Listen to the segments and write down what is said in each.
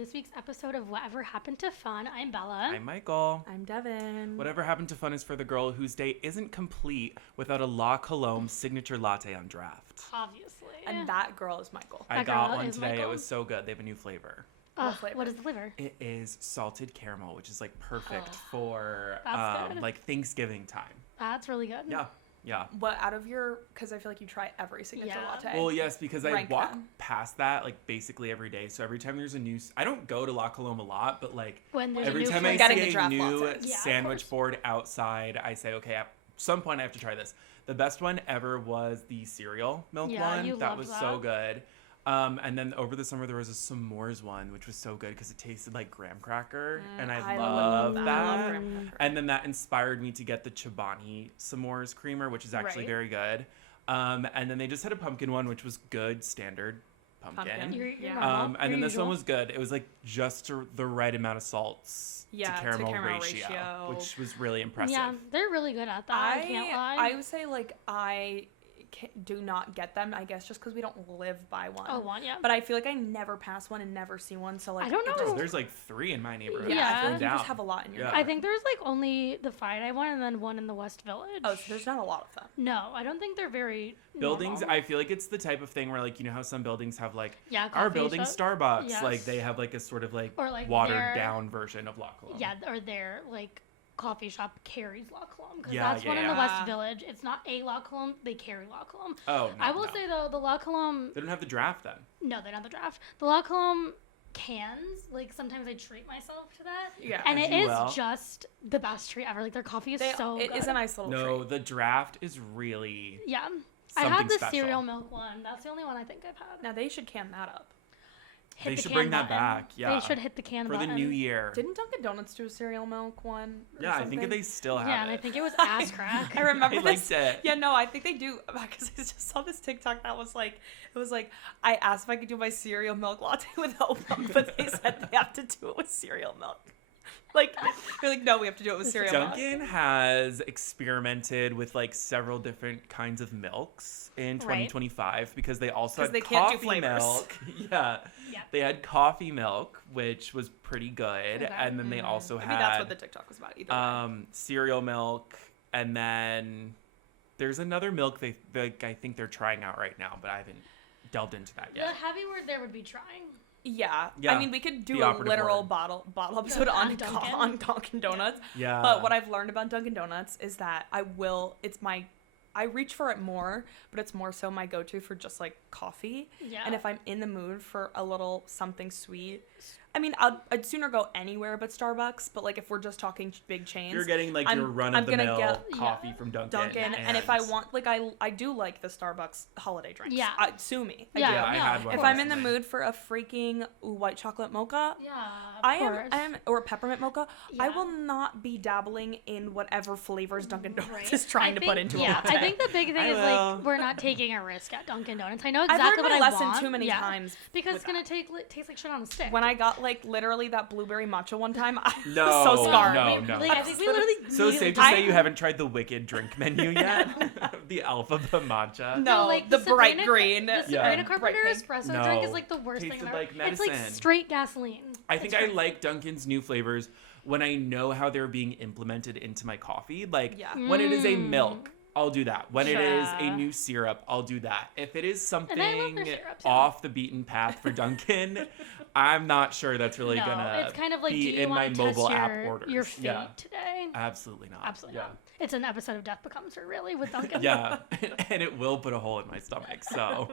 this week's episode of Whatever Happened to Fun. I'm Bella. I'm Michael. I'm Devin. Whatever Happened to Fun is for the girl whose day isn't complete without a La Colombe signature latte on draft. Obviously. And that girl is Michael. I got one today. It was so good. They have a new flavor. What is the flavor? It is salted caramel, which is like perfect for good. like Thanksgiving time. That's really good. Yeah. What out of your, because I feel like you try every signature latte. Well, yes, because I walk them. past that like basically every day. So every time there's a new, I don't go to La Colombe a lot, but like when every time I see a new sandwich board outside, I say, okay, at some point I have to try this. The best one ever was the cereal milk one. That was so good. And then over the summer there was a s'mores one, which was so good because it tasted like graham cracker, and I love that. I love and then that inspired me to get the Chobani s'mores creamer, which is actually very good. And then they just had a pumpkin one, which was good, standard pumpkin. And then this one was good. It was like just the right amount of salts to caramel ratio, which was really impressive. Yeah, they're really good at that. I can't lie. I would say like I do not get them, I guess, just because we don't live by one. But I feel like I never pass one and never see one, so like I don't know. There's like 3 in my neighborhood. I feel like you just have a lot in your I think there's like only the Friday one and then one in the West Village. Oh, so there's not a lot of them. No, I don't think they're very buildings normal. I feel like it's the type of thing where like, you know how some buildings have like our building Starbucks, like they have like a sort of like, or, like watered down version of La Colombe. Or their like coffee shop carries La Colombe, because that's one in the West Village. It's not a La Colombe, they carry La Colombe. I will say though, the La Colombe, they don't have the draft then. No, they don't have the draft. The La Colombe cans, like sometimes I treat myself to that, and it is just the best treat ever. Like their coffee is so good. It is a nice little treat. No, the draft is really I had the special. cereal milk one. That's the only one I think I've had. Now they should can that up. They should bring that back. Yeah, they should hit the can button for the new year. Didn't Dunkin' Donuts do a cereal milk one? Yeah, I think they still have it. Yeah, and I think it was ass crack. I remember I liked it. Yeah, no, I think they do, because I just saw this TikTok that was like, it was like, I asked if I could do my cereal milk latte with oat milk, but they said they have to do it with cereal milk. Like, they're like, no, we have to do it with cereal milk. Dunkin' has experimented with like several different kinds of milks in 2025 because they also had coffee milk. They had coffee milk, which was pretty good, and then they also had. Maybe that's what the TikTok was about. Either way. Cereal milk, and then there's another milk they I think they're trying out right now, but I haven't delved into that yet. The heavy word there would be trying. Yeah. I mean, we could do a literal bottle episode on Dunkin' Donuts. Yeah. But what I've learned about Dunkin' Donuts is that I reach for it more, but it's more so my go-to for just like coffee. Yeah. And if I'm in the mood for a little something sweet, I mean, I'd sooner go anywhere but Starbucks. But like if we're just talking big chains, you're getting like your run-of-the-mill coffee from Dunkin'. And if I want, like I do like the Starbucks holiday drinks. Yeah. Sue me. I had one. If I'm in the mood for a freaking white chocolate mocha, or peppermint mocha, I will not be dabbling in whatever flavors Dunkin' Donuts is trying to put into a latte. I think the big thing is like we're not taking a risk at Dunkin' Donuts. I know exactly what I want. I've learned my lesson too many times because it's gonna taste like shit on a stick. When I got like literally that blueberry matcha one time, I was so scarred. No. Like, I think we literally so safe to say you haven't tried the Wicked drink menu yet? The alphabet matcha. No, like the bright green. The Sabrina Carpenter espresso drink is like the worst thing ever. Like it's like straight gasoline. I think I like Dunkin's new flavors when I know how they're being implemented into my coffee. Like when it is a milk, I'll do that. When it is a new syrup, I'll do that. If it is something off the beaten path for Dunkin', I'm not sure that's really gonna it's kind of like, be do you in my want mobile to app orders. Your fate today? Absolutely not. Absolutely not. It's an episode of Death Becomes Her, really, with Dunkin'. And it will put a hole in my stomach. So.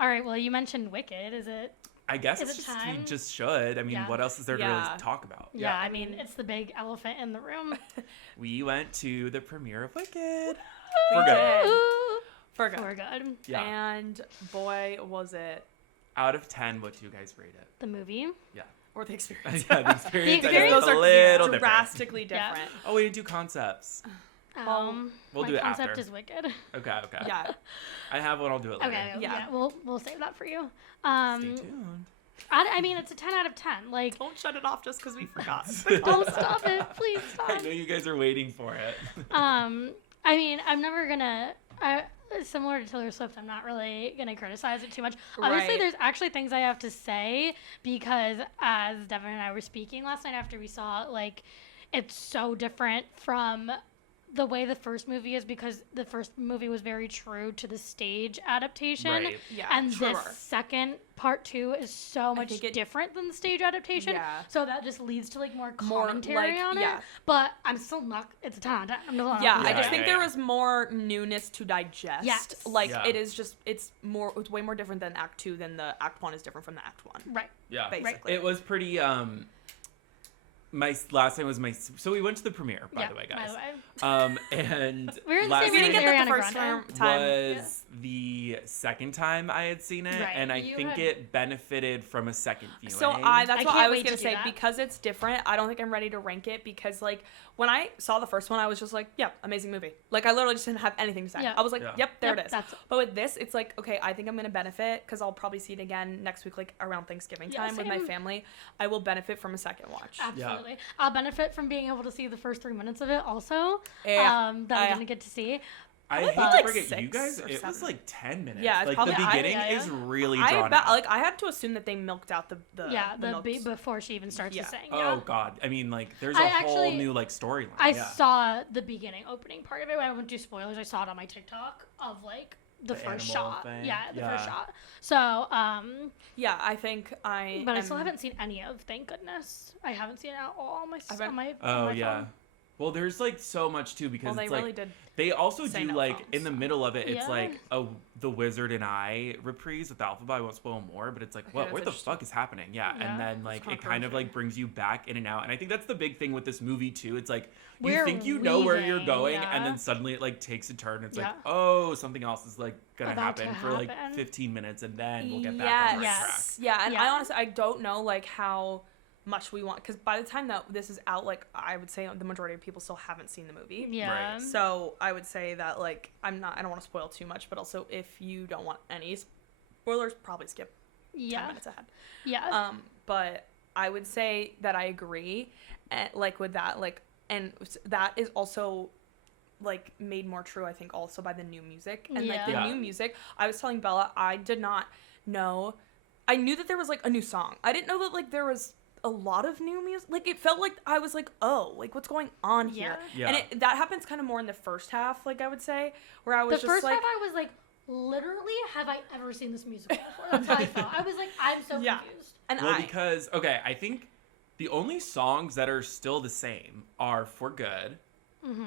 All right. Well, you mentioned Wicked. Is it? I guess we just should. I mean, what else is there to really talk about? Yeah, I mean, it's the big elephant in the room. We went to the premiere of Wicked. For good. Yeah. And boy, was it. Out of 10, what do you guys rate it? The movie? Yeah. Or the experience. The experience those are a little drastically different. Yeah. Oh, we didn't do concepts. We'll do it after. My concept is Wicked. Okay. Yeah. I have one. I'll do it later. Okay. Yeah. We'll save that for you. Stay tuned. I mean, it's a 10 out of 10. Like, don't shut it off just because we forgot. Oh, stop it! Please stop. I know you guys are waiting for it. I mean, I'm never gonna Similar to Taylor Swift, I'm not really going to criticize it too much. Obviously, there's actually things I have to say because as Devin and I were speaking last night after we saw it, like, it's so different from the way the first movie is because the first movie was very true to the stage adaptation. Right. Yeah, and this second part 2 is so much different than the stage adaptation. Yeah. So that just leads to like more commentary on it. But I'm still not, it's a ton. I just think there was more newness to digest. Yes. It is just, it's way more different than Act 2 than the Act 1 is different from the Act 1. Right. Yeah. Basically. It was pretty, my last time was so we went to the premiere, by the way, guys. And we were in the last same room the first time was the second time I had seen it, and I think it benefited from a second viewing. So that's what I was gonna say, because it's different. I don't think I'm ready to rank it because like when I saw the first one, I was just like, yeah, amazing movie. Like I literally just didn't have anything to say. Yeah. I was like, yep, there it is. But with this, it's like, okay, I think I'm gonna benefit because I'll probably see it again next week, like around Thanksgiving time with my family. I will benefit from a second watch. Absolutely. Yeah. I'll benefit from being able to see the first 3 minutes of it also. Yeah. That I didn't get to see. I hate to forget, you guys, it was like 10 minutes. Yeah, like the beginning is really drawn out. Like I had to assume that they milked out the before she even starts to sing. Oh god, I mean like there's a whole new like storyline. I saw the beginning opening part of it. I won't do spoilers. I saw it on my TikTok of like the first shot. Thing. First shot. So I think I still haven't seen any of. Thank goodness, I haven't seen it at all on my phone. Well, there's like so much too because they it's really like did they also do like phones, in the middle of it. It's like the Wizard and I reprise with Alphaba. I won't spoil more, but it's like where the fuck is happening? Yeah, and then like it kind of like brings you back in and out. And I think that's the big thing with this movie too. It's like you think you know where you're going, and then suddenly it like takes a turn. It's like something else is like gonna happen for like 15 minutes, and then we'll get back on the track. Yeah, and I honestly I don't know like how much we want, because by the time that this is out, like I would say the majority of people still haven't seen the movie. Yeah. Right. So I would say that like I don't want to spoil too much, but also if you don't want any spoilers, probably skip 10 minutes ahead. Yeah. But I would say that I agree, and like with that, like, and that is also like made more true, I think, also by the new music and like the new music. I was telling Bella, I did not know. I knew that there was like a new song. I didn't know that like there was a lot of new music. Like it felt like I was like, oh, like what's going on here? And that happens kind of more in the first half, like I would say, where I was the just first like, half I was like, literally, have I ever seen this musical before? That's how I felt. I was like, I'm so confused. And because I think the only songs that are still the same are For Good,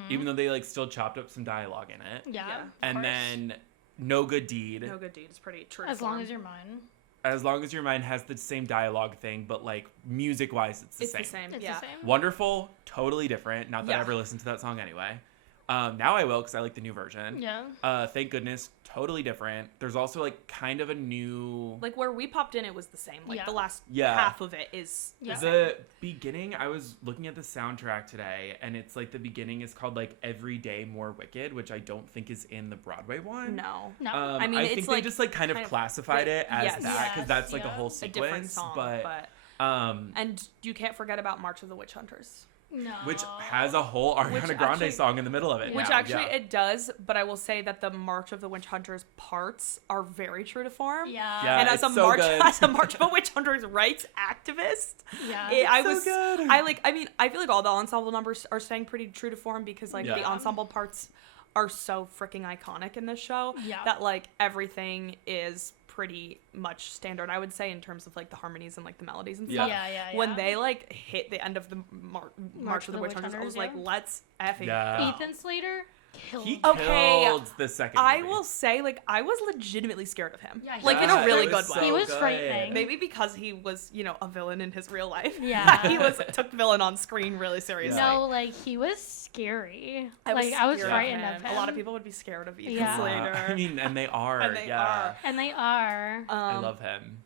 even though they like still chopped up some dialogue in it. Yeah. And then No Good Deed. No Good Deed is pretty true. As long as you're mine. As long as your mind has the same dialogue thing, but like music wise, it's the same. It's the same. Wonderful, totally different. Not that I ever listened to that song anyway. Now I will because I like the new version. Yeah. Thank goodness, totally different. There's also like kind of a new. Like where we popped in, it was the same. Like the last half of it is. The beginning. I was looking at the soundtrack today, and it's like the beginning is called like Every Day More Wicked, which I don't think is in the Broadway one. No. I mean, I think they just like kind of classified it as that because that's like a whole sequence. A different song, but and you can't forget about March of the Witch Hunters. No. Which has a whole Ariana Grande song in the middle of it. Which it does, but I will say that the March of the Witch Hunters parts are very true to form. Yeah. And as a March of the Witch Hunters rights activist, I feel like all the ensemble numbers are staying pretty true to form because like the ensemble parts are so freaking iconic in this show that like everything is pretty much standard, I would say, in terms of like the harmonies and like the melodies and stuff. When they like hit the end of the March of the Witch Hunters, I was like, let's effing go. Ethan Slater killed. He killed the second movie. I will say, like, I was legitimately scared of him. Yeah, like in a really good way. He was frightening. Maybe because he was, you know, a villain in his real life. Yeah. He took the villain on screen really seriously. No, like he was scary. I was frightened of him. A lot of people would be scared of Ethan Slater. I mean, and they are. And they are. I love him.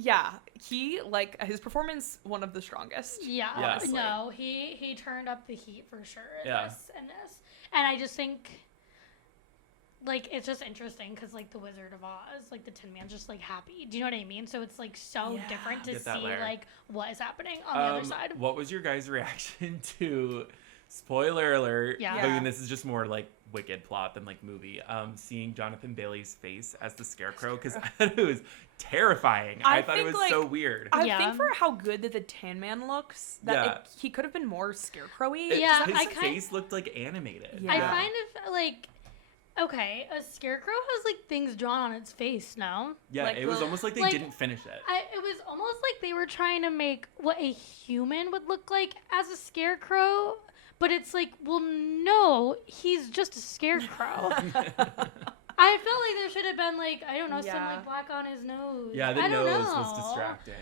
Yeah, he, like, his performance, one of the strongest. Yeah. Yes. No, he turned up the heat for sure in this. And I just think, like, it's just interesting because, like, the Wizard of Oz, like, the Tin Man's just, like, happy. Do you know what I mean? So it's, like, so different to see, like, what is happening on the other side. What was your guys' reaction to Spoiler alert. Yeah. I mean, this is just more like Wicked plot than like movie. Seeing Johnathan Bailey's face as the Scarecrow, because I thought it was terrifying. I thought it was so weird. I think for how good that the Tan Man looks, that he could have been more Scarecrow-y. His face looked like animated. I kind of like... Okay, a scarecrow has like things drawn on its face, no? Yeah, like, it was almost like they didn't finish it. It was almost like they were trying to make what a human would look like as a scarecrow, but it's like, well, no, he's just a scarecrow. I felt like there should have been like, I don't know, some like black on his nose. Yeah, the nose was distracting.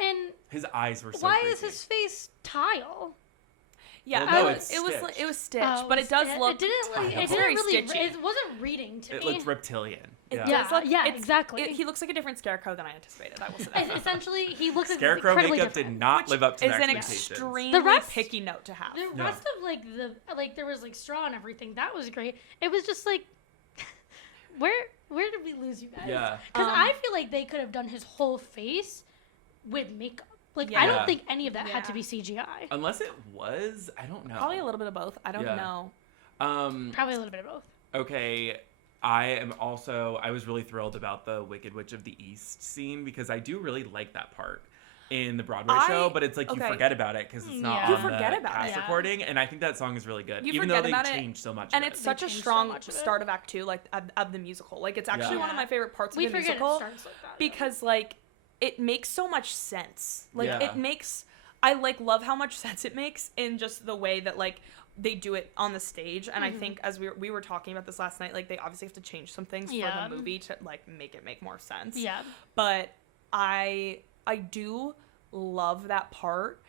And his eyes were so why creepy. is his face tile? Yeah, well, no, it was stitched, but it does look. It didn't like. It didn't really. It wasn't reading to me. It looked reptilian. Exactly. He looks like a different Scarecrow than I anticipated. I will say that. Essentially, he looks Scarecrow makeup did not live up to their expectations. Is an extremely picky note to have. The rest of there was like straw and everything. That was great. It was just like, where did we lose you guys? Yeah. Because I feel like they could have done his whole face with makeup. Like, I don't think any of that had to be CGI. Unless it was, I don't know. Probably a little bit of both. I don't know. Probably a little bit of both. Okay, I was really thrilled about the Wicked Witch of the East scene because I do really like that part in the Broadway show, but it's like you forget about it because it's not on the cast recording, and I think that song is really good, even though they changed so much and of it. It's such a strong start of Act 2, like, of the musical. Like, it's actually one of my favorite parts of the musical. It starts like that, because, like, it makes so much sense. Like, it makes... I, like, love how much sense it makes in just the way that, like, they do it on the stage. And I think, as we were talking about this last night, like, they obviously have to change some things for the movie to, like, make it make more sense. Yeah. But I do love that part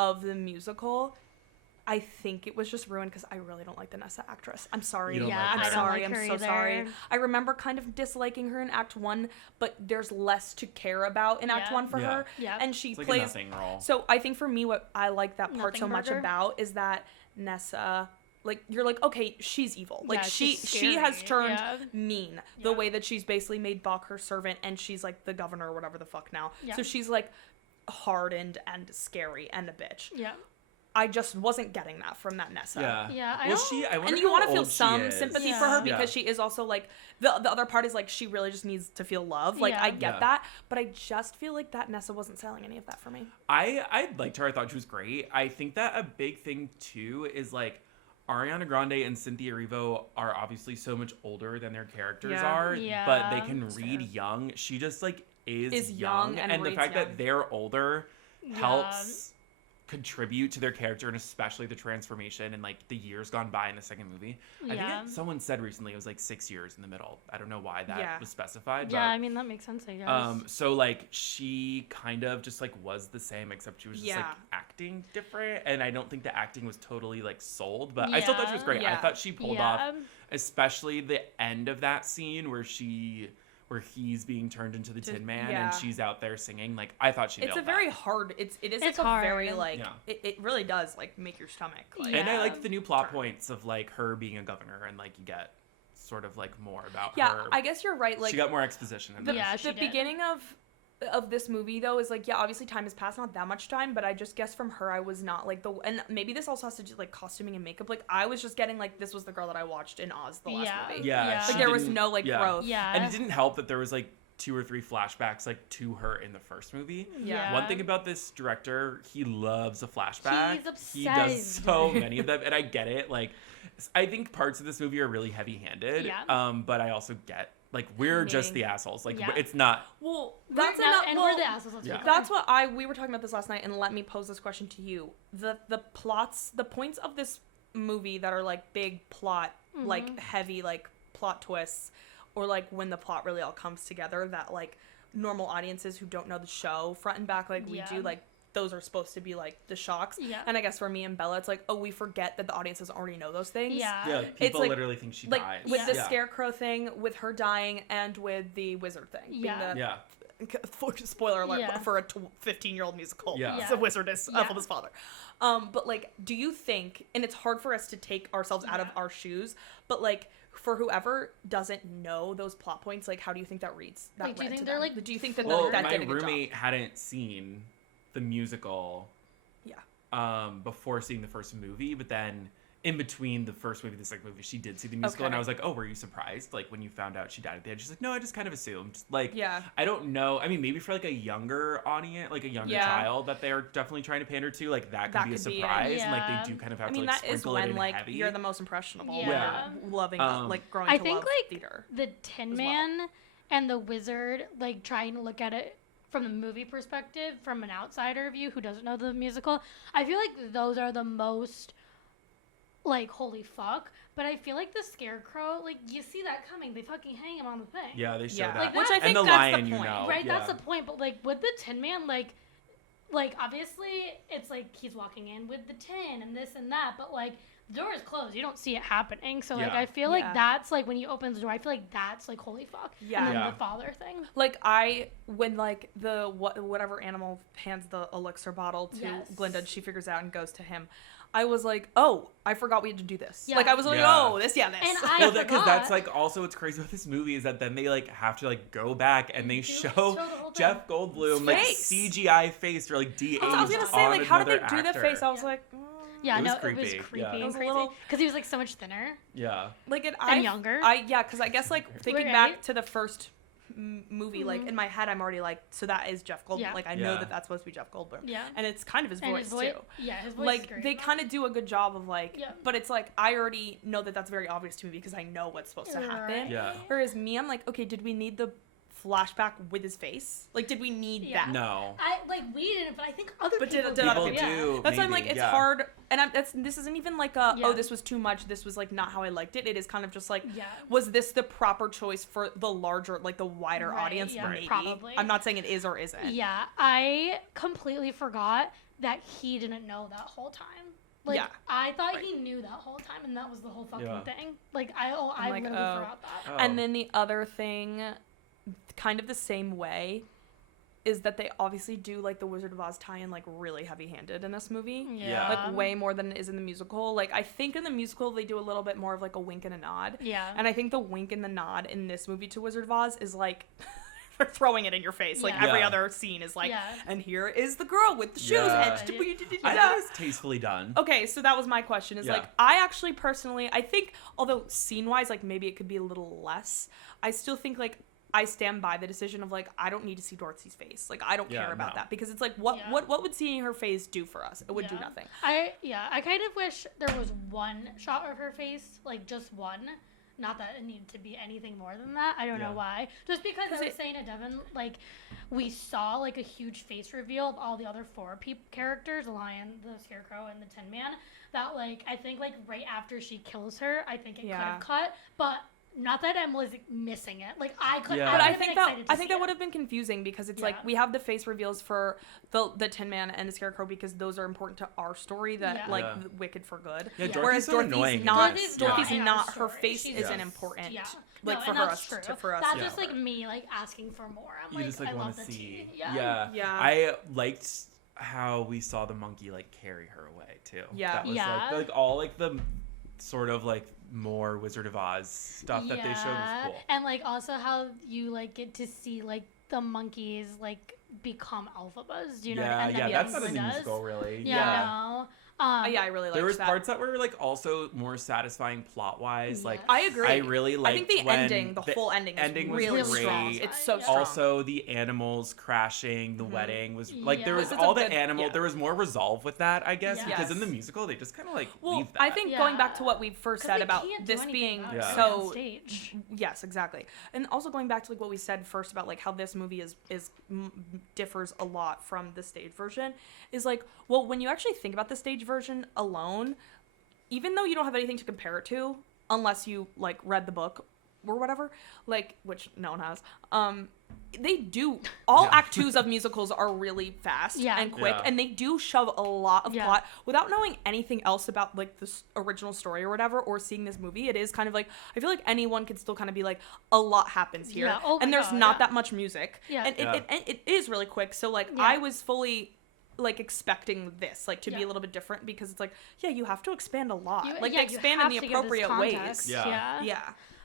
of the musical. I think it was just ruined because I really don't like the Nessa actress. I'm sorry. I'm sorry. I'm so sorry. I remember kind of disliking her in Act 1, but there's less to care about in Act 1 for her. Yeah. And she plays... like a nothing role. So I think for me, what I like that part so much about is that Nessa... Like, you're like, okay, she's evil. Like, she has turned mean. The way that she's basically made Bach her servant, and she's, like, the governor or whatever the fuck now. Yeah. So she's, like, hardened and scary and a bitch. Yeah. I just wasn't getting that from that Nessa. Yeah. And you want to feel some sympathy for her because she is also like the other part is like she really just needs to feel love. Like I get that, but I just feel like that Nessa wasn't selling any of that for me. I liked her. I thought she was great. I think that a big thing too is like Ariana Grande and Cynthia Erivo are obviously so much older than their characters are, but they can read young. She just like is young, and the fact that they're older helps contribute to their character, and especially the transformation and like the years gone by in the second movie. I think someone said recently it was like 6 years in the middle. I don't know why that was specified. Yeah, I mean that makes sense, I guess. So like she kind of just like was the same, except she was just like acting different, and I don't think the acting was totally like sold, but I still thought she was great. I thought she pulled off, especially the end of that scene where he's being turned into the Tin Man and she's out there singing. Like, I thought she nailed that. It's a very hard... It is like hard. A very, like... It really does, like, make your stomach. Like, and I liked the new plot points of, like, her being a governor and, like, you get sort of, like, more about her. Yeah, I guess you're right. Like, she got more exposition in the beginning of this movie, though, is like, obviously time has passed, not that much time, but I just guess from her I was not like and maybe this also has to do like costuming and makeup, like I was just getting like this was the girl that I watched in Oz the last movie. Like there was no like growth. And it didn't help that there was like 2 or 3 flashbacks like to her in the first movie. One thing about this director, he loves a flashback. He's obsessed. He does so many of them, and I get it. Like, I think parts of this movie are really heavy-handed. But I also get like we're just the assholes. Like it's not. Well, we're the assholes. That's what we were talking about this last night, and let me pose this question to you: the points of this movie that are like big plot, like heavy, like plot twists, or like when the plot really all comes together, that like normal audiences who don't know the show front and back like we do, like those are supposed to be like the shocks. And I guess for me and Bella, it's like, oh, we forget that the audiences already know those things. People like, literally think she dies. With the Scarecrow thing, with her dying, and with the wizard thing. Spoiler alert for a 15-year-old musical. The wizard is Elphaba's father. But like, do you think, and it's hard for us to take ourselves out of our shoes, but like for whoever doesn't know those plot points, like how do you think that reads? That like, do you think they're like? Do you think that that did a good job? My roommate hadn't seen the musical before seeing the first movie, but then in between the first movie and the second movie, she did see the musical, and I was like, oh, were you surprised? Like, when you found out she died at the end? She's like, no, I just kind of assumed. Like, I don't know. I mean, maybe for, like, a younger audience, like a younger child that they're definitely trying to pander to, like, that could be a surprise, and, like, they do kind of have to, like, sprinkle it in heavy. I mean, that is when, like, you're the most impressionable. Yeah. Loving, like, growing to love theater. I think, like, the Tin Man and the Wizard, like, trying to look at it from the movie perspective, from an outsider view who doesn't know the musical, I feel like those are the most... like, holy fuck. But I feel like the Scarecrow, like, you see that coming. They fucking hang him on the thing. Yeah, they show that. Like, which I think and the that's lion, the point. You know. Right, that's the point. But, like, with the Tin Man, like, obviously, it's like he's walking in with the tin and this and that. But, like, the door is closed. You don't see it happening. So, like, I feel like that's, like, when you open the door, I feel like that's, like, holy fuck. Yeah. And then the father thing. Like, when, like, the whatever animal hands the elixir bottle to Glinda, and she figures out and goes to him, I was like, oh, I forgot we had to do this. Yeah. Like, I was like, oh, this. And I forgot. Because that's, like, also what's crazy about this movie is that then they, like, have to, like, go back and they show Jeff Goldblum, like, CGI face or, like, de-aged I was going to say, like, how did they do the face? I was like... Yeah, it was creepy and crazy. Because he was, like, so much thinner. Yeah. Like, and younger. Because I guess, like, thinking back to the first... movie, like, in my head I'm already like, so that is Jeff Goldblum. Like, I know that that's supposed to be Jeff Goldblum. And it's kind of his voice too. Yeah, his voice like is great. they kind of do a good job of like but it's like I already know that that's very obvious to me because I know what's supposed to happen. Whereas me, I'm like, okay, did we need the flashback with his face? Like, did we need that? No. We didn't, but I think other people did other people do. That's why I'm like, it's hard, and this isn't even like oh, this was too much, this was like not how I liked it. It is kind of just like, was this the proper choice for the larger, like the wider audience? Maybe. Probably. I'm not saying it is or isn't. Yeah, I completely forgot that he didn't know that whole time. Like, I thought he knew that whole time, and that was the whole fucking thing. Like, I literally forgot that. And then the other thing, kind of the same way, is that they obviously do, like, the Wizard of Oz tie-in, like, really heavy-handed in this movie. Yeah. Like, way more than it is in the musical. Like, I think in the musical they do a little bit more of, like, a wink and a nod. Yeah. And I think the wink and the nod in this movie to Wizard of Oz is, like... they're throwing it in your face. Like, every other scene is like, and here is the girl with the shoes. I thought it was tastefully done. Okay, so that was my question. Is like, I actually personally, I think, although scene-wise, like, maybe it could be a little less, I still think, like, I stand by the decision of, like, I don't need to see Dorothy's face. Like, I don't care about that. Because it's like, what would seeing her face do for us? It would do nothing. I kind of wish there was one shot of her face. Like, just one. Not that it needed to be anything more than that. I don't know why. Just because I was saying to Devin, like, we saw, like, a huge face reveal of all the other four characters, the lion, the scarecrow, and the Tin Man, that, like, I think, like, right after she kills her, I think it could have cut, but... Not that I'm was missing it. Like, I couldn't. But I think that would have been confusing because it's like we have the face reveals for the Tin Man and the Scarecrow because those are important to our story that like Wicked for Good. Yeah, whereas Dorothy's not her face isn't important. Yeah. Like for us. That's just like me like asking for more. I'm you like, just like I want love to the see. tea. Yeah. I liked how we saw the monkey like carry her away too. Yeah. That was like all like the sort of like more Wizard of Oz stuff that they showed was cool. And like also how you like get to see like the monkeys like become alphabas. Do you know what I mean? Yeah, that's not in the musical really. No. I really liked that. There was parts that were like also more satisfying plot wise. Like I agree. I really liked. I think the full ending was really great. Strong. It's so strong. Also, the animals crashing, the wedding was like there was all the animal. There was more resolve with that, I guess, because in the musical they just kind of like leave that. I think going back to what we first said about this being so stage. Yes, exactly, and also going back to like what we said first about like how this movie differs a lot from the stage version is like, well, when you actually think about the stage version alone, even though you don't have anything to compare it to unless you like read the book or whatever, like, which no one has, they do all act twos of musicals are really fast and quick and they do shove a lot of plot without knowing anything else about like the original story or whatever, or seeing this movie. It is kind of like, I feel like anyone could still kind of be like, a lot happens here and there's not that much music and it is really quick, so like I was fully like expecting this like to be a little bit different because it's like you have to expand a lot, they expand in the appropriate ways.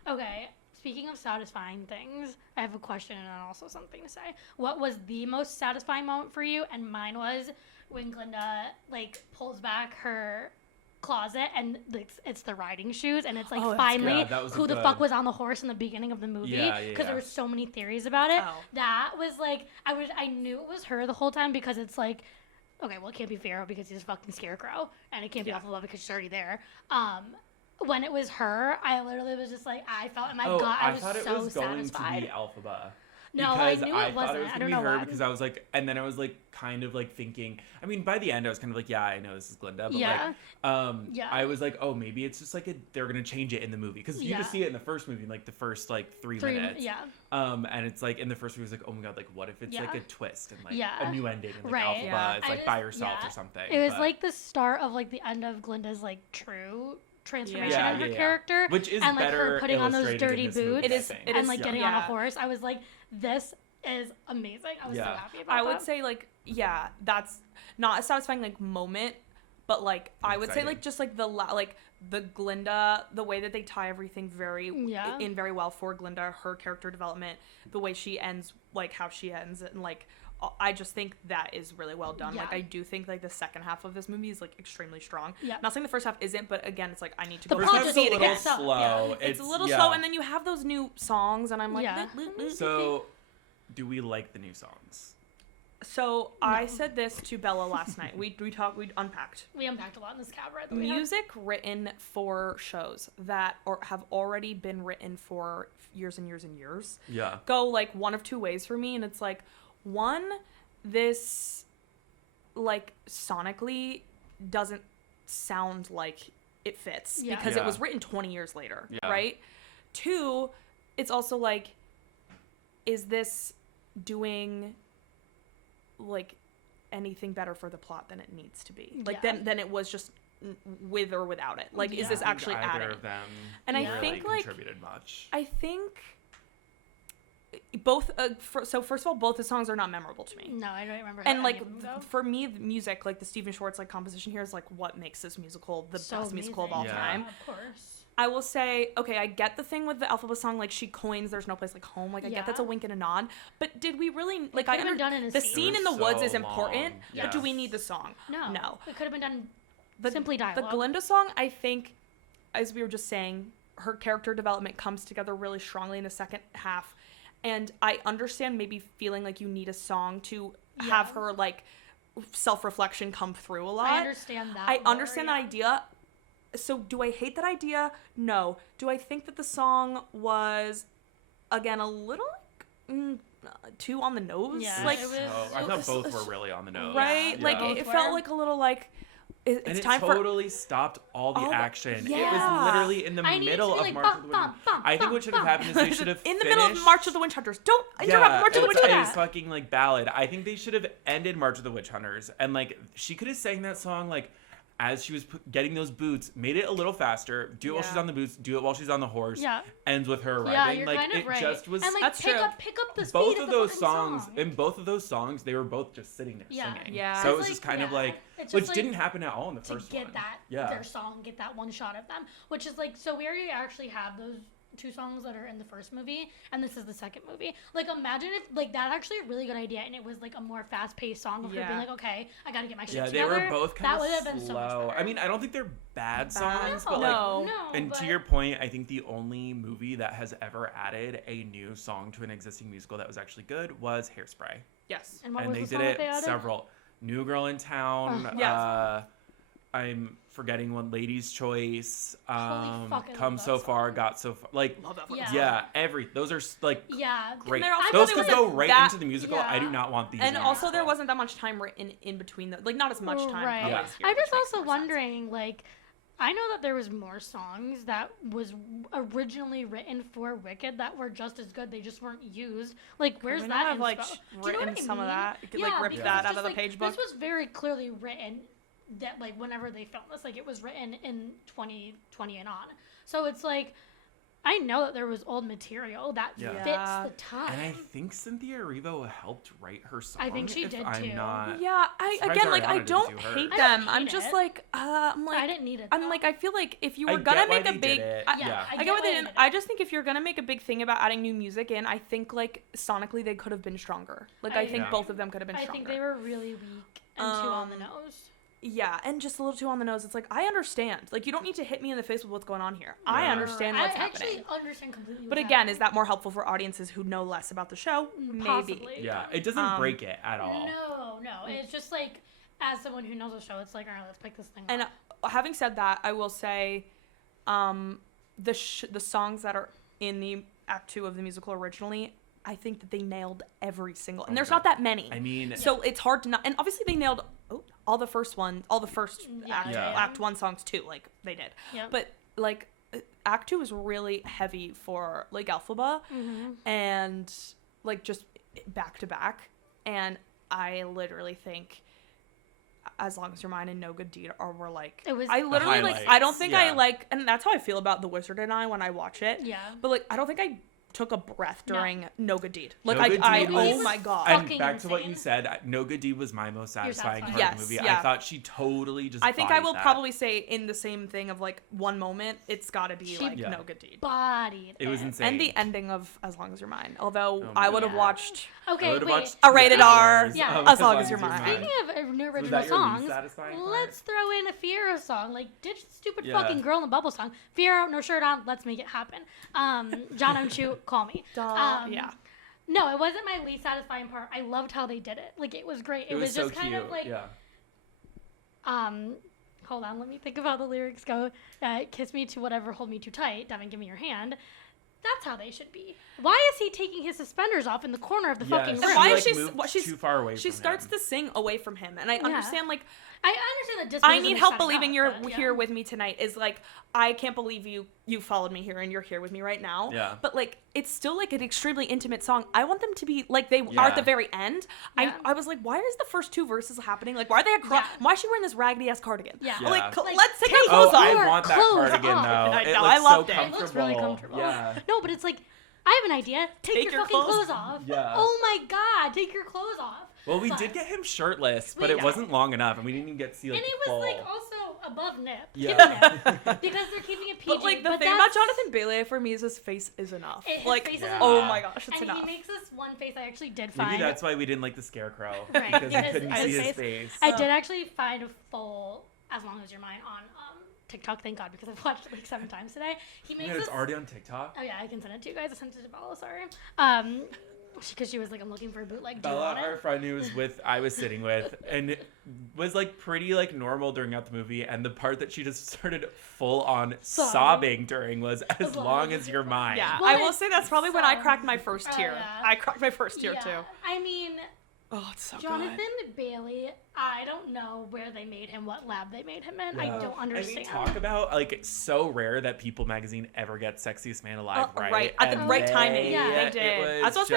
Okay, speaking of satisfying things, I have a question and also something to say. What was the most satisfying moment for you? And mine was when Glinda like pulls back her closet and it's the riding shoes, and it's like finally who the fuck was on the horse in the beginning of the movie, because there were so many theories about it. That was like I knew it was her the whole time, because it's like, okay, well, it can't be Pharaoh because he's a fucking scarecrow, and it can't be Elphaba because she's already there. When it was her, I literally was just like, I felt in my gut, I was so satisfied. I thought it was going to be Elphaba. No, I knew it wasn't. I don't know why. Because I was like, and then I was like, kind of like thinking. I mean, by the end, I was kind of like, yeah, I know this is Glinda, but I was like, oh, maybe it's just like they're gonna change it in the movie, because you just see it in the first movie, in like the first like 3 minutes. And it's like in the first movie, it was like, oh my god, like what if it's like a twist and like a new ending, and like Elphaba is like by herself or something. It was like the start of like the end of Glinda's like true transformation of her character, which is and like better her putting on those dirty boots, it is and like getting on a horse. I was like, this is amazing. I was so happy about that. I would say like, that's not a satisfying like moment, but like I would say like just like the Glinda, the way that they tie everything very well for Glinda, her character development, the way she ends, like how she ends, and like I just think that is really well done. Like I do think like the second half of this movie is like extremely strong. Not saying the first half isn't, but again, it's like I need to go see it again. Slow. It's a little slow, and then you have those new songs, and I'm like, so do we like the new songs? So I said this to Bella last night. We unpacked. We unpacked a lot in this cab ride. Music written for shows that have already been written for years and years and years. Go like one of two ways for me, and it's like, one, this like sonically doesn't sound like it fits because it was written 20 years later, right? Two, it's also like, is this doing like anything better for the plot than it needs to be? Like then it was just with or without it. Like is this actually adding? Either of them and really I think like contributed much. I think both so first of all, both the songs are not memorable to me. No, I don't remember. And like for me, the music, like the Stephen Schwartz like composition here is like what makes this musical the best musical of all time. Of course. I will say, okay, I get the thing with the Elphaba song, like she coins "There's No Place Like Home." Like I get that's a wink and a nod, but did we really like? The scene in the woods is important, but do we need the song? No. It could have been done simply dialogue. The Glinda song, I think, as we were just saying, her character development comes together really strongly in the second half, and I understand maybe feeling like you need a song to have her like self-reflection come through a lot. I understand that. I understand that idea. So do I hate that idea? No. Do I think that the song was, again, a little too on the nose? Yeah, like I thought both were really on the nose. Right? Yeah. Like it felt like a little like it's time for... totally stopped all the action. It was literally in the middle of March of the Witch Hunters. I think what should have happened is they should have in the middle of March of the Witch Hunters. Don't interrupt March of the Witch Hunters. It's fucking like ballad. I think they should have ended March of the Witch Hunters, and like she could have sang that song like as she was getting those boots, made it a little faster, do it while she's on the boots, do it while she's on the horse, ends with her riding. Yeah, you're like kind of it right. just was. And like that's pick true. Pick up the speed both of of the those songs. In both of those songs, they were both just sitting there singing. Yeah. So it was just kind of like, which didn't happen at all in the first one. To get their song, get that one shot of them, which is like, so we already actually have those two songs that are in the first movie, and this is the second movie. Like, imagine if like that actually a really good idea, and it was like a more fast-paced song of her being like, okay, I gotta get my shit together. They were both kind of slow. That would have been so much better. I mean, I don't think they're bad songs, but like, to your point, I think the only movie that has ever added a new song to an existing musical that was actually good was Hairspray. Yes, and what was they the song did it they added? several. New Girl in Town. I'm forgetting one. Lady's Choice. Come So Far, Got So Far. Like, love that those are like great. Also, those could go right into the musical. I do not want these. And also, there wasn't that much time written in between like not as much time. Right. Yeah. I'm just also wondering, like, I know that there was more songs that was originally written for Wicked that were just as good. They just weren't used. Like, where's that? Have like written some of that. You could like rip that out of the page book. This was very clearly written. That like whenever they filmed this, like it was written in 2020 and on. So it's like, I know that there was old material that fits the time. And I think Cynthia Erivo helped write her song. I think she did too. I don't hate them. I'm just like, I'm like, I didn't need it. I'm like, I feel like if you were gonna make a big, I get why they did it. I just think if you're gonna make a big thing about adding new music in, I think like sonically they could have been stronger. Like I think both of them could have been stronger. I think they were really weak and too on the nose. Yeah, and just a little too on the nose. It's like, I understand. Like, you don't need to hit me in the face with what's going on here. I understand what's happening. I actually understand completely But again, is that more helpful for audiences who know less about the show? Possibly. Maybe. Yeah, it doesn't break it at all. No. It's just like, as someone who knows the show, it's like, all right, let's pick this thing up. And having said that, I will say the songs that are in the Act 2 of the musical originally, I think that they nailed every single, and there's not that many. I mean, so it's hard to not, and obviously they nailed all the first Act 1 songs too, like they did. Yeah. But like Act 2 was really heavy for like Alphaba, and like just back to back, and I literally think As Long As You're Mine and No Good Deed were like, I literally like, I don't think I like, and that's how I feel about The Wizard and I when I watch it. Yeah. But like, I don't think I took a breath during No Good Deed. Like No Good Deed was, oh my god. And back to what you said, No Good Deed was my most satisfying part of the movie. Yeah. I thought she totally just I think I will probably say in the same thing of like one moment, it's got to be No Good Deed. Bodied it was insane. And the ending of As Long As You're Mine. Although I would have watched a rated R As Long As You're Mine. Speaking of new original songs, let's throw in a Fiero song. Like, ditch the stupid fucking Girl in the Bubble song. Fiero, no shirt on, let's make it happen. John, call me. No, it wasn't my least satisfying part. I loved how they did it. Like, it was great. It was just kind of like, hold on, let me think of how the lyrics go. Kiss me to whatever, hold me too tight. Devin, give me your hand. That's how they should be. Why is he taking his suspenders off in the corner of the fucking room? And why is she's too far away? She starts to sing away from him, and I understand like. I understand that. I need help believing you're here with me tonight. Is like, I can't believe you followed me here and you're here with me right now. Yeah. But like, it's still like an extremely intimate song. I want them to be like they are at the very end. Yeah. I was like, why is the first two verses happening? Like, why are they why is she wearing this raggedy ass cardigan? Yeah. Like let's take her clothes off. I want that cardigan though. I loved it. It looks really comfortable. Yeah. No, but it's like, I have an idea. Take your fucking clothes off. Yeah. Oh my god, take your clothes off. Well, we did get him shirtless, but it wasn't long enough, and we didn't even get to see like and it the was full... like also above nip. Yeah. Because they're keeping it PG. But like the thing about Johnathan Bailey for me is his face is enough. Oh my gosh, it's enough. And he makes this one face I actually did find. Maybe that's why we didn't like the Scarecrow. Right. Because we couldn't see his face. I did actually find a full As Long As You're Mine on TikTok, thank God, because I've watched it like 7 times today. He makes it's already on TikTok? Oh yeah, I can send it to you guys. I sent it to Bella, sorry. Because she was like, I'm looking for a bootleg. Bella, our friend who I was sitting with, and was like pretty like normal during the movie, and the part that she just started full on sobbing during was As Long As You're Mine. Yeah, well, I will say that's probably when I cracked my first tear. Yeah. I cracked my first tear too. I mean, oh, it's so Johnathan good. Bailey, I don't know where they made him, what lab they made him in. I don't understand. And we talk about, like, it's so rare that People magazine ever gets Sexiest Man Alive, right? Right, at the right timing. Yeah. They did. That's what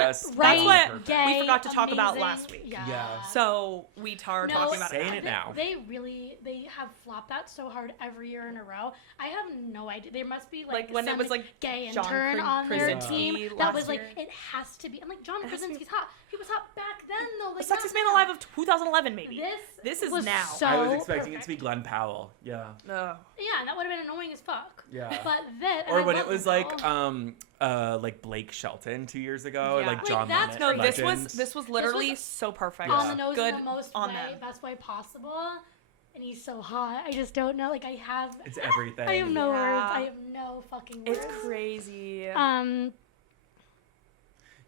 gay, we forgot to talk about amazing. last week. Yeah. So we are talking about saying it now. They have flopped that so hard every year in a row. I have no idea. There must be like when some it was like gay John intern on their team that was like, year. it has to be. I'm like, John Krasinski's hot. He was hot back then though. Like, Sexiest Man Alive of 2011 maybe. This is was now. So I was expecting perfect. it to be Glenn Powell. Yeah. Oh. Yeah, and that would have been annoying as fuck. Yeah. But then or when it was like Blake Shelton 2 years ago, or like John that's Lennon. no, this was literally so perfect. On the nose Good in the most on way, them. best way possible. And he's so hot. I just don't know. Like It's everything. I have no words. I have no fucking words. It's crazy.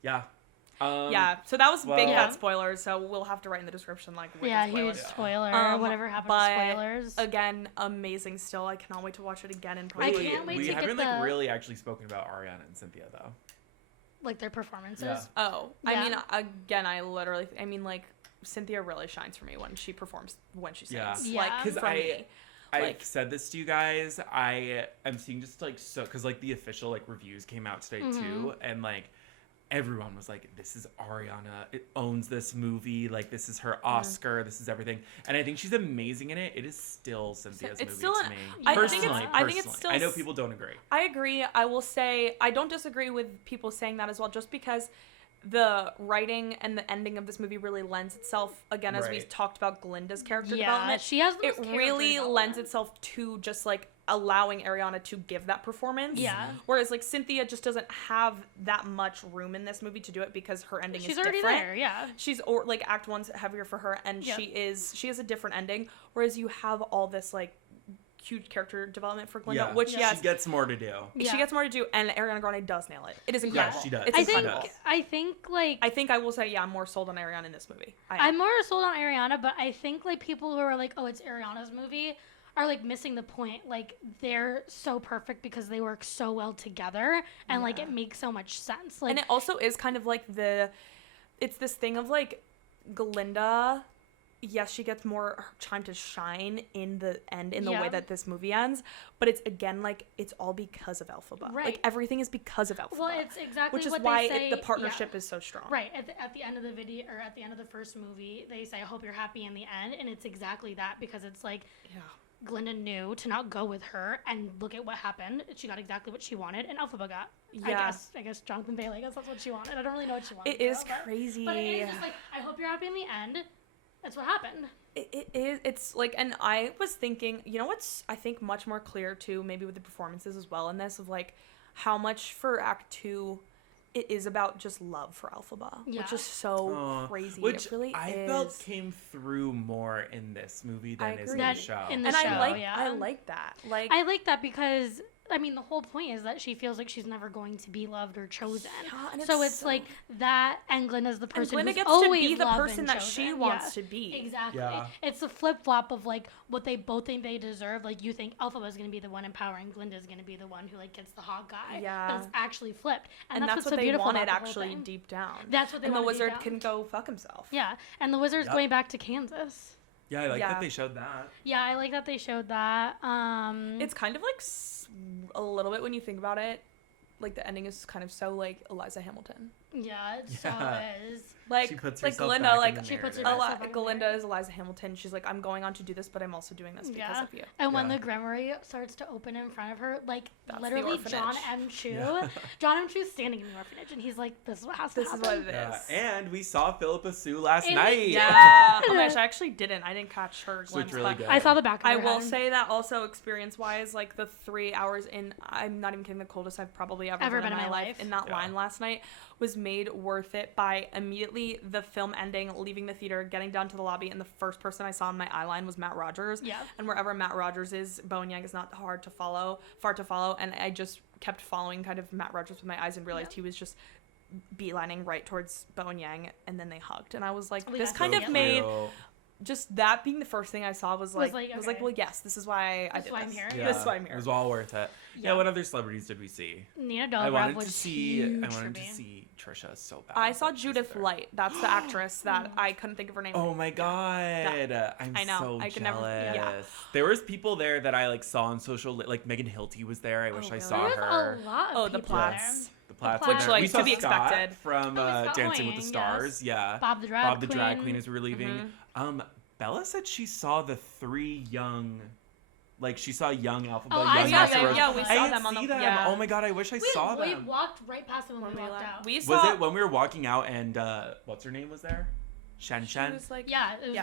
Yeah. So that was big fat spoilers, so we'll have to write in the description like huge spoiler. Whatever happened to spoilers. Again, amazing still. I cannot wait to watch it again in I can't wait we to haven't get really actually spoken about Ariana and Cynthia though. Like their performances. Yeah. Oh. I mean, again, I mean like Cynthia really shines for me when she performs, when she sings. Yeah. Like, because I've said this to you guys. I am seeing just like because like the official like reviews came out today too, and like everyone was like, this is Ariana. It owns this movie. Like, this is her Oscar. This is everything. And I think she's amazing in it. It is still Cynthia's movie to me. Personally. I think it's still... I know people don't agree. I agree. I will say, I don't disagree with people saying that as well, just because the writing and the ending of this movie really lends itself, again, as we talked about Glinda's character development. She has it really lends itself to just, like, allowing Ariana to give that performance. Yeah. Whereas, like, Cynthia just doesn't have that much room in this movie to do it because her ending is different. She's already there, yeah. She's, like, Act 1's heavier for her, and she has a different ending. Whereas you have all this, like, huge character development for Glinda, which, she gets more to do. Yeah. She gets more to do, and Ariana Grande does nail it. It is incredible. Yeah, she does. It's incredible. I think I will say, I'm more sold on Ariana in this movie. I'm more sold on Ariana, but I think, like, people who are like, oh, it's Ariana's movie, are, like, missing the point. Like, they're so perfect because they work so well together, and like, it makes so much sense. Like, and it also is kind of like it's this thing of, like, Glinda, yes, she gets more time to shine in the end, in the way that this movie ends, but it's, again, like, it's all because of Elphaba. Right. Like, everything is because of Elphaba. Well, it's exactly which is what why they say, the partnership is so strong. Right. At the end of the video, or at the end of the first movie, they say, I hope you're happy in the end, and it's exactly that, because it's like, Glinda knew to not go with her, and look at what happened. She got exactly what she wanted, and Elphaba got. Yeah. I guess Johnathan Bailey, I guess that's what she wanted. I don't really know what she wanted. It is crazy. But it is just like, I hope you're happy in the end. That's what happened. It is. It's like, and I was thinking, you know what's, I think, much more clear too, maybe with the performances as well in this, of like how much for Act 2 it is about just love for Elphaba, which is so crazy. Which it really I felt came through more in this movie than is in the show. I like that. Like, I like that because, I mean, the whole point is that she feels like she's never going to be loved or chosen. Yeah, so it's like that, and Glinda's the person Glinda who's gets always to be the loved person and that chosen. she wants to be. Exactly. Yeah. It's a flip-flop of, like, what they both think they deserve. Like, you think Elphaba's going to be the one empowering, Glinda's going to be the one who, like, gets the hot guy. Yeah. But it's actually flipped. And that's what's so they beautiful wanted about the actually whole thing. Deep down. That's what they wanted. And the wizard deep can down. go fuck himself. Yeah. And the wizard's going back to Kansas. Yeah, I like that they showed that. Yeah, I like that they showed that. It's kind of like a little bit when you think about it, like the ending is kind of so like Eliza Hamilton. Yeah, it so is. Like, she puts herself Glinda, back like in the she puts narrative. herself Glinda is Eliza Hamilton. She's like, I'm going on to do this, but I'm also doing this because of you. And when the Grimoire starts to open in front of her, like, that's literally John M. Chu. John M. Chu's standing in the orphanage, and he's like, this is what has to happen. This is what it is. And we saw Philippa Sue last night. Yeah. Oh my gosh, I actually didn't. I didn't catch her glimpse. Really good. I saw the back of her I will say that also experience-wise, like the 3 hours in, I'm not even kidding, the coldest I've probably ever been in my life in that line last night was made worth it by immediately the film ending, leaving the theater, getting down to the lobby, and the first person I saw in my eye line was Matt Rogers. Yeah. And wherever Matt Rogers is, Bowen Yang is not far to follow, and I just kept following kind of Matt Rogers with my eyes and realized he was just beelining right towards Bowen Yang, and then they hugged. And I was like, this kind of made... Just that being the first thing I saw was like, well, yes, this is why I did this. I'm here. Yeah, this is why I'm here. It was all worth it. Yeah. What other celebrities did we see? Nina Dobrev was huge. I wanted to see Trisha so bad. I saw Judith Light. That's the actress that I couldn't think of her name. Oh my god! I'm so jealous. Never, there was people there that I like saw on social, like Megan Hilty was there. I wish I saw her. A lot of the Platts. The Platts. Which, like, we saw to be expected from Dancing with the Stars. Yeah. Bob the Drag Queen as we were leaving. Bella said she saw the 3 young, like she saw young Elphaba. We saw them on the. Yeah. Oh my god, I wish I saw them. We walked right past them when we walked out. Was it when we were walking out and what's her name was there? Shen. It was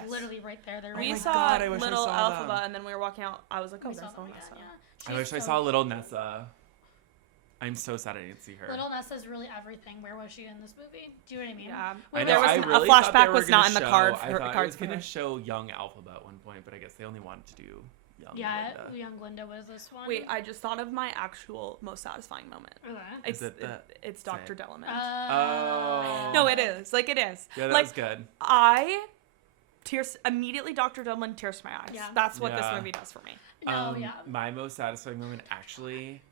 literally right there. We saw little Elphaba, and then we were walking out. I was like, oh, that's all I saw. I wish I saw little Nessa. I'm so sad I didn't see her. Little Nessa's really everything. Where was she in this movie? Do you know what I mean? Yeah. I know. A flashback was not in the card. I thought it was going to show young Elphaba at one point, but I guess they only wanted to do young Glinda. Yeah, young Glinda was this one. Wait, I just thought of my actual most satisfying moment. Okay. It's Dr. Delamain. Oh. No, it is. Like, it is. Yeah, that was good. Immediately Dr. Delamain tears to my eyes. Yeah. That's what this movie does for me. My most satisfying moment, actually...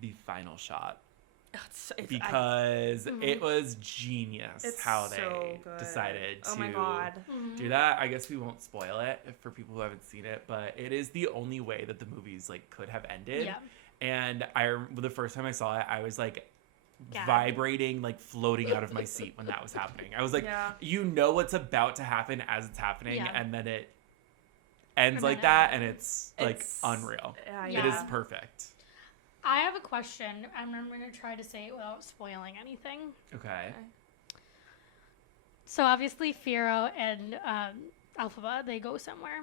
the final shot, because it was genius how they decided to do that. I guess we won't spoil it for people who haven't seen it, but it is the only way that the movies like could have ended. And the first time I saw it, I was like vibrating, like floating out of my seat when that was happening. I was like, you know what's about to happen as it's happening, and then it ends like that, and it's like unreal. It is perfect. I have a question, and I'm going to try to say it without spoiling anything. Okay. So obviously, Firo and Elphaba, they go somewhere.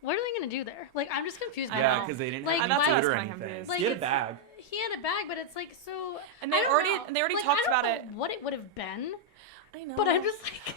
What are they going to do there? Like, I'm just confused. Yeah, because they didn't have any food or anything. Like, he had a bag. He had a bag, but it's like so. And they already talked about it. What it would have been. I know. But I'm just like.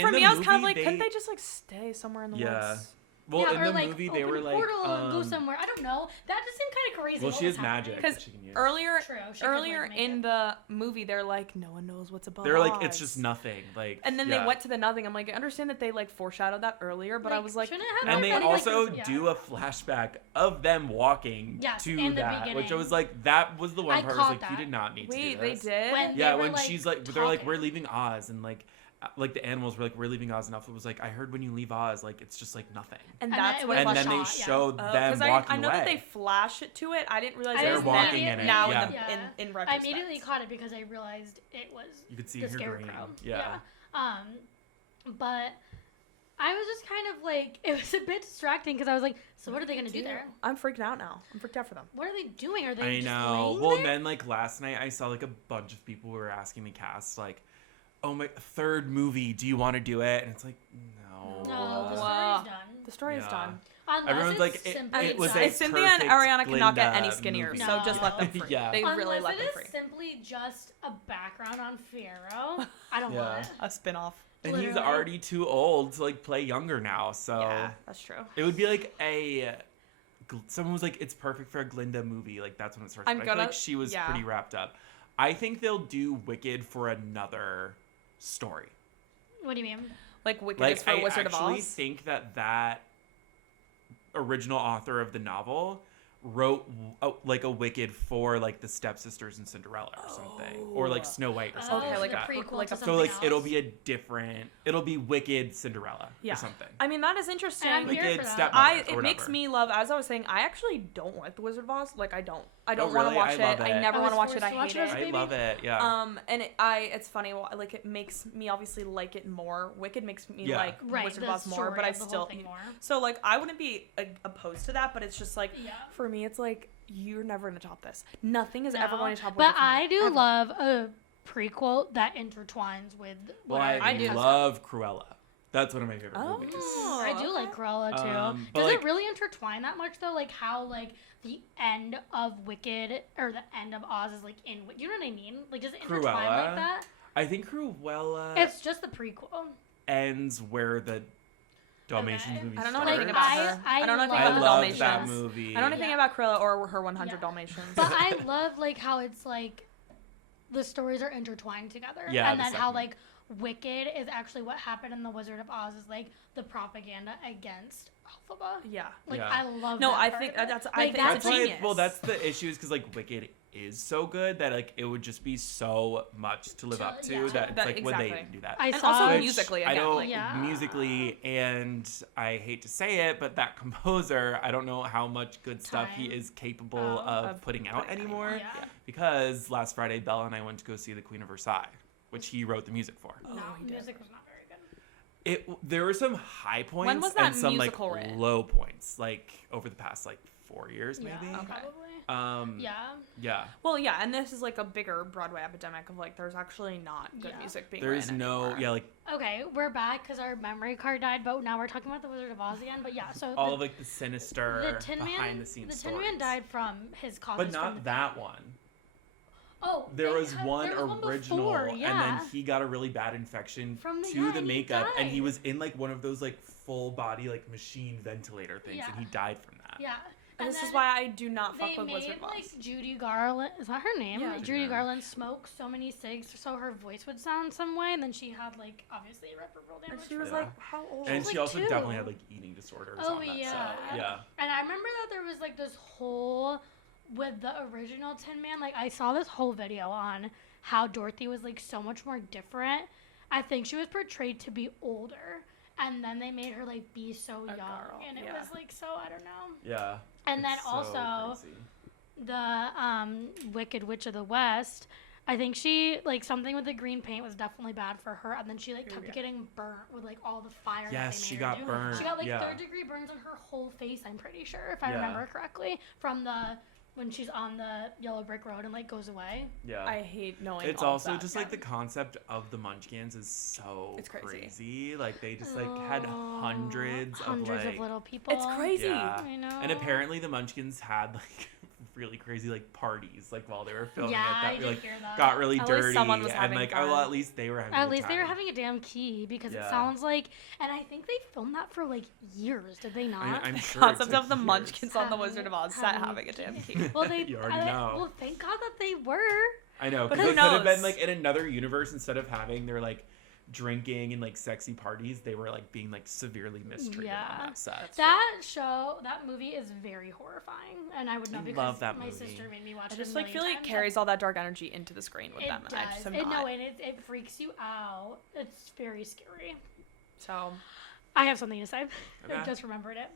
For me, I was kind of like, couldn't they just like stay somewhere in the woods? Well, in the movie, they were like, and go somewhere. I don't know. That just seemed kind of crazy. Well, she has magic. Because earlier in the movie, they're like, no one knows what's above. They're like, it's just nothing. Like, and then they went to the nothing. I'm like, I understand that they like foreshadowed that earlier, but I was like, and they also do a flashback of them walking to that, which I was like, that was the one part. I was like, you did not need to do this. Wait, they did? Yeah, when she's like, they're like, we're leaving Oz, and like the animals were like, we're leaving Oz, and Alpha was like, I heard when you leave Oz, like it's just like nothing. And that's what. And then they showed them walking away. I know that they flash it to it. I didn't realize they were walking in it. Now in retrospect, I immediately caught it because I realized it was. You could see the her green. Yeah. But I was just kind of like, it was a bit distracting because I was like, so what are they gonna do there? I'm freaked out now. I'm freaked out for them. What are they doing? Are they? I just know. laying Well, there? then like last night, I saw like a bunch of people who were asking the cast like, oh, my third movie, do you want to do it? And it's like, no. No, the story's done. The story is done. Unless everyone's like, it was a Cynthia and Ariana cannot get any Glinda skinnier, movie. so just let them free. They really let them free. Unless it is simply just a background on Firo, I don't want it. A spin-off. And he's already too old to like play younger now, so yeah, that's true. It would be like someone was like, it's perfect for a Glinda movie. Like that's when it starts. I feel like she was pretty wrapped up. I think they'll do Wicked for another story. What do you mean? Like Wicked is for Wizard of Oz? I actually think that original author of the novel wrote like a Wicked for like the stepsisters in Cinderella or something, or like Snow White or something. Okay, like a prequel to something else. It'll be Wicked Cinderella or something. I mean, that is interesting. I'm here for that. It makes me love, as I was saying, I actually don't like the Wizard of Oz. Like I don't want to really? watch it. I never want to watch it. I hate it. I love it. Yeah. And it's funny. Like it makes me obviously like it more. Wicked makes me like Wizard of Oz more, but I still. So like I wouldn't be opposed to that, but it's just like for me, it's like you're never gonna top this. Nothing is ever going to top. But I do love a prequel that intertwines with. Well, I love Cruella. That's one of my favorite movies. I do like Cruella too. Does it really intertwine that much though? Like how like the end of Wicked or the end of Oz is like in. You know what I mean? Like does it intertwine like that? I think Cruella. It's just the prequel. Ends where the Dalmatians movie. I don't know anything about her. I don't know anything about the Dalmatians. That movie. I don't know anything about Cruella or her 100 Dalmatians. But I love like how it's like the stories are intertwined together. Yeah, and then how like Wicked is actually what happened in the Wizard of Oz is like the propaganda against Elphaba. Yeah. Like I love No, that I part think of it. that's like, that's genius. Well, that's the issue is because like Wicked is so good that like it would just be so much to live up to that it's like would they even do that? I and saw also musically again. I don't musically, and I hate to say it, but that composer, I don't know how much good stuff he is capable of putting out anymore. Because last Friday, Bella and I went to go see The Queen of Versailles, which he wrote the music for. No, music was not very good. There were some high points and some like low points, like over the past like 4 years maybe. Yeah, probably. Yeah. Well, yeah, and this is like a bigger Broadway epidemic of like there's actually not good music being written anymore. Okay, we're back because our memory card died, but now we're talking about the Wizard of Oz again. But yeah, so all of like the sinister behind the scenes stories. The Tin Man died from his causes. But not that one. Oh, there was one original, and then he got a really bad infection to the makeup, and he was in like one of those like full body like machine ventilator things, and he died from that. Yeah. And this is why I do not fuck with Wizard of Oz. Like Judy Garland, is that her name? Yeah. Judy Garland smoked so many cigs so her voice would sound some way, and then she had like obviously irreparable damage. And she was like, how old? And she she also 2. definitely had like eating disorders. Oh on that yeah. set. Yeah. And I remember that there was like this whole with the original Tin Man. Like I saw this whole video on how Dorothy was like so much more different. I think she was portrayed to be older. And then they made her like be so young, and it was like so I don't know. Yeah. And then also, the Wicked Witch of the West, I think she, like, something with the green paint was definitely bad for her, and then she, like, kept getting burnt with, like, all the fire that they made her do. She got burned. She got, like, third-degree burns on her whole face, I'm pretty sure, if I remember correctly, from when she's on the yellow brick road and, like, goes away. Yeah. I hate knowing it's all also that. just, like, the concept of the Munchkins is so crazy. Like, they just, like, had hundreds of little people. It's crazy. Yeah. I know. And apparently the Munchkins had, like, really crazy, like, parties, like, while they were filming it that, like, got really dirty. Least someone was having like, fun. well, at least they were having At least they were having a damn key, because it sounds like, and I think they filmed that for, like, years, did they not? I'm sure. Concept of the Munchkins on the Wizard of Oz set having a damn key. Well, you already know. Well, thank God that they were. I know, because it could have been, like, in another universe, instead of having their, like, drinking and, like, sexy parties, they were, like, being, like, severely mistreated on that set. That movie is very horrifying, and I would know because my sister made me watch it. I just, like, feel like it carries all that dark energy into the screen with them, and I just am not. No, and it freaks you out. It's very scary. So, I have something to say. I just remembered it.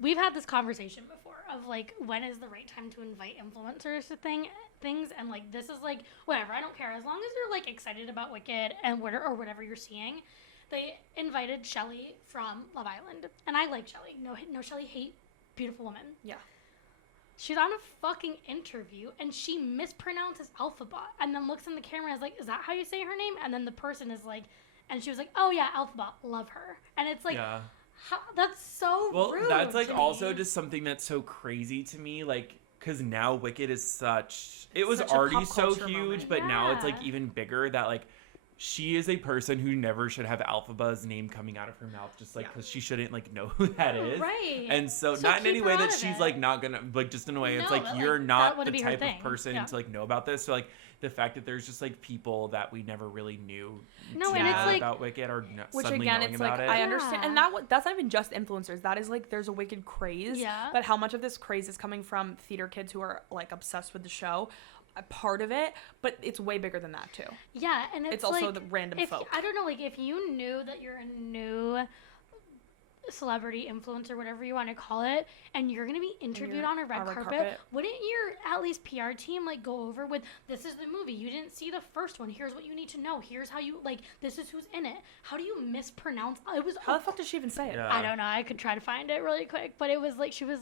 We've had this conversation before of, like, when is the right time to invite influencers to things, and, like, this is, like, whatever, I don't care, as long as you're, like, excited about Wicked and whatever you're seeing. They invited Shelly from Love Island, and I like Shelly. No Shelly hate, beautiful woman. Yeah. She's on a fucking interview, and she mispronounces Alphabet, and then looks in the camera and is like, is that how you say her name? And then the person is like, and she was like, oh yeah, Alphabet, love her. And it's like, that's so rude. Well, that's, like, also just something that's so crazy to me, like, because now Wicked is it was already so huge, but now it's, like, even bigger that, like, she is a person who never should have Alphaba's name coming out of her mouth, just, like, because she shouldn't, like, know who that is. Right. And so not in any way that she's, like, not gonna, like, just in a way, it's, like, you're not the type of person to, like, know about this. So, like, the fact that there's just, like, people that we never really knew about Wicked or suddenly knowing about it. I understand. And that's not even just influencers. That is, like, there's a Wicked craze. Yeah. But how much of this craze is coming from theater kids who are, like, obsessed with the show? A part of it, but it's way bigger than that, too. Yeah, and it's also like, the random folk. I don't know, like, if you knew that you're a new celebrity influencer, whatever you want to call it, and you're going to be interviewed on a red carpet, wouldn't your, at least PR team, like, go over with, this is the movie, you didn't see the first one, here's what you need to know, here's how you, like, this is who's in it. How do you mispronounce? How the fuck did she even say it? Yeah. I don't know, I could try to find it really quick, but it was like, she put,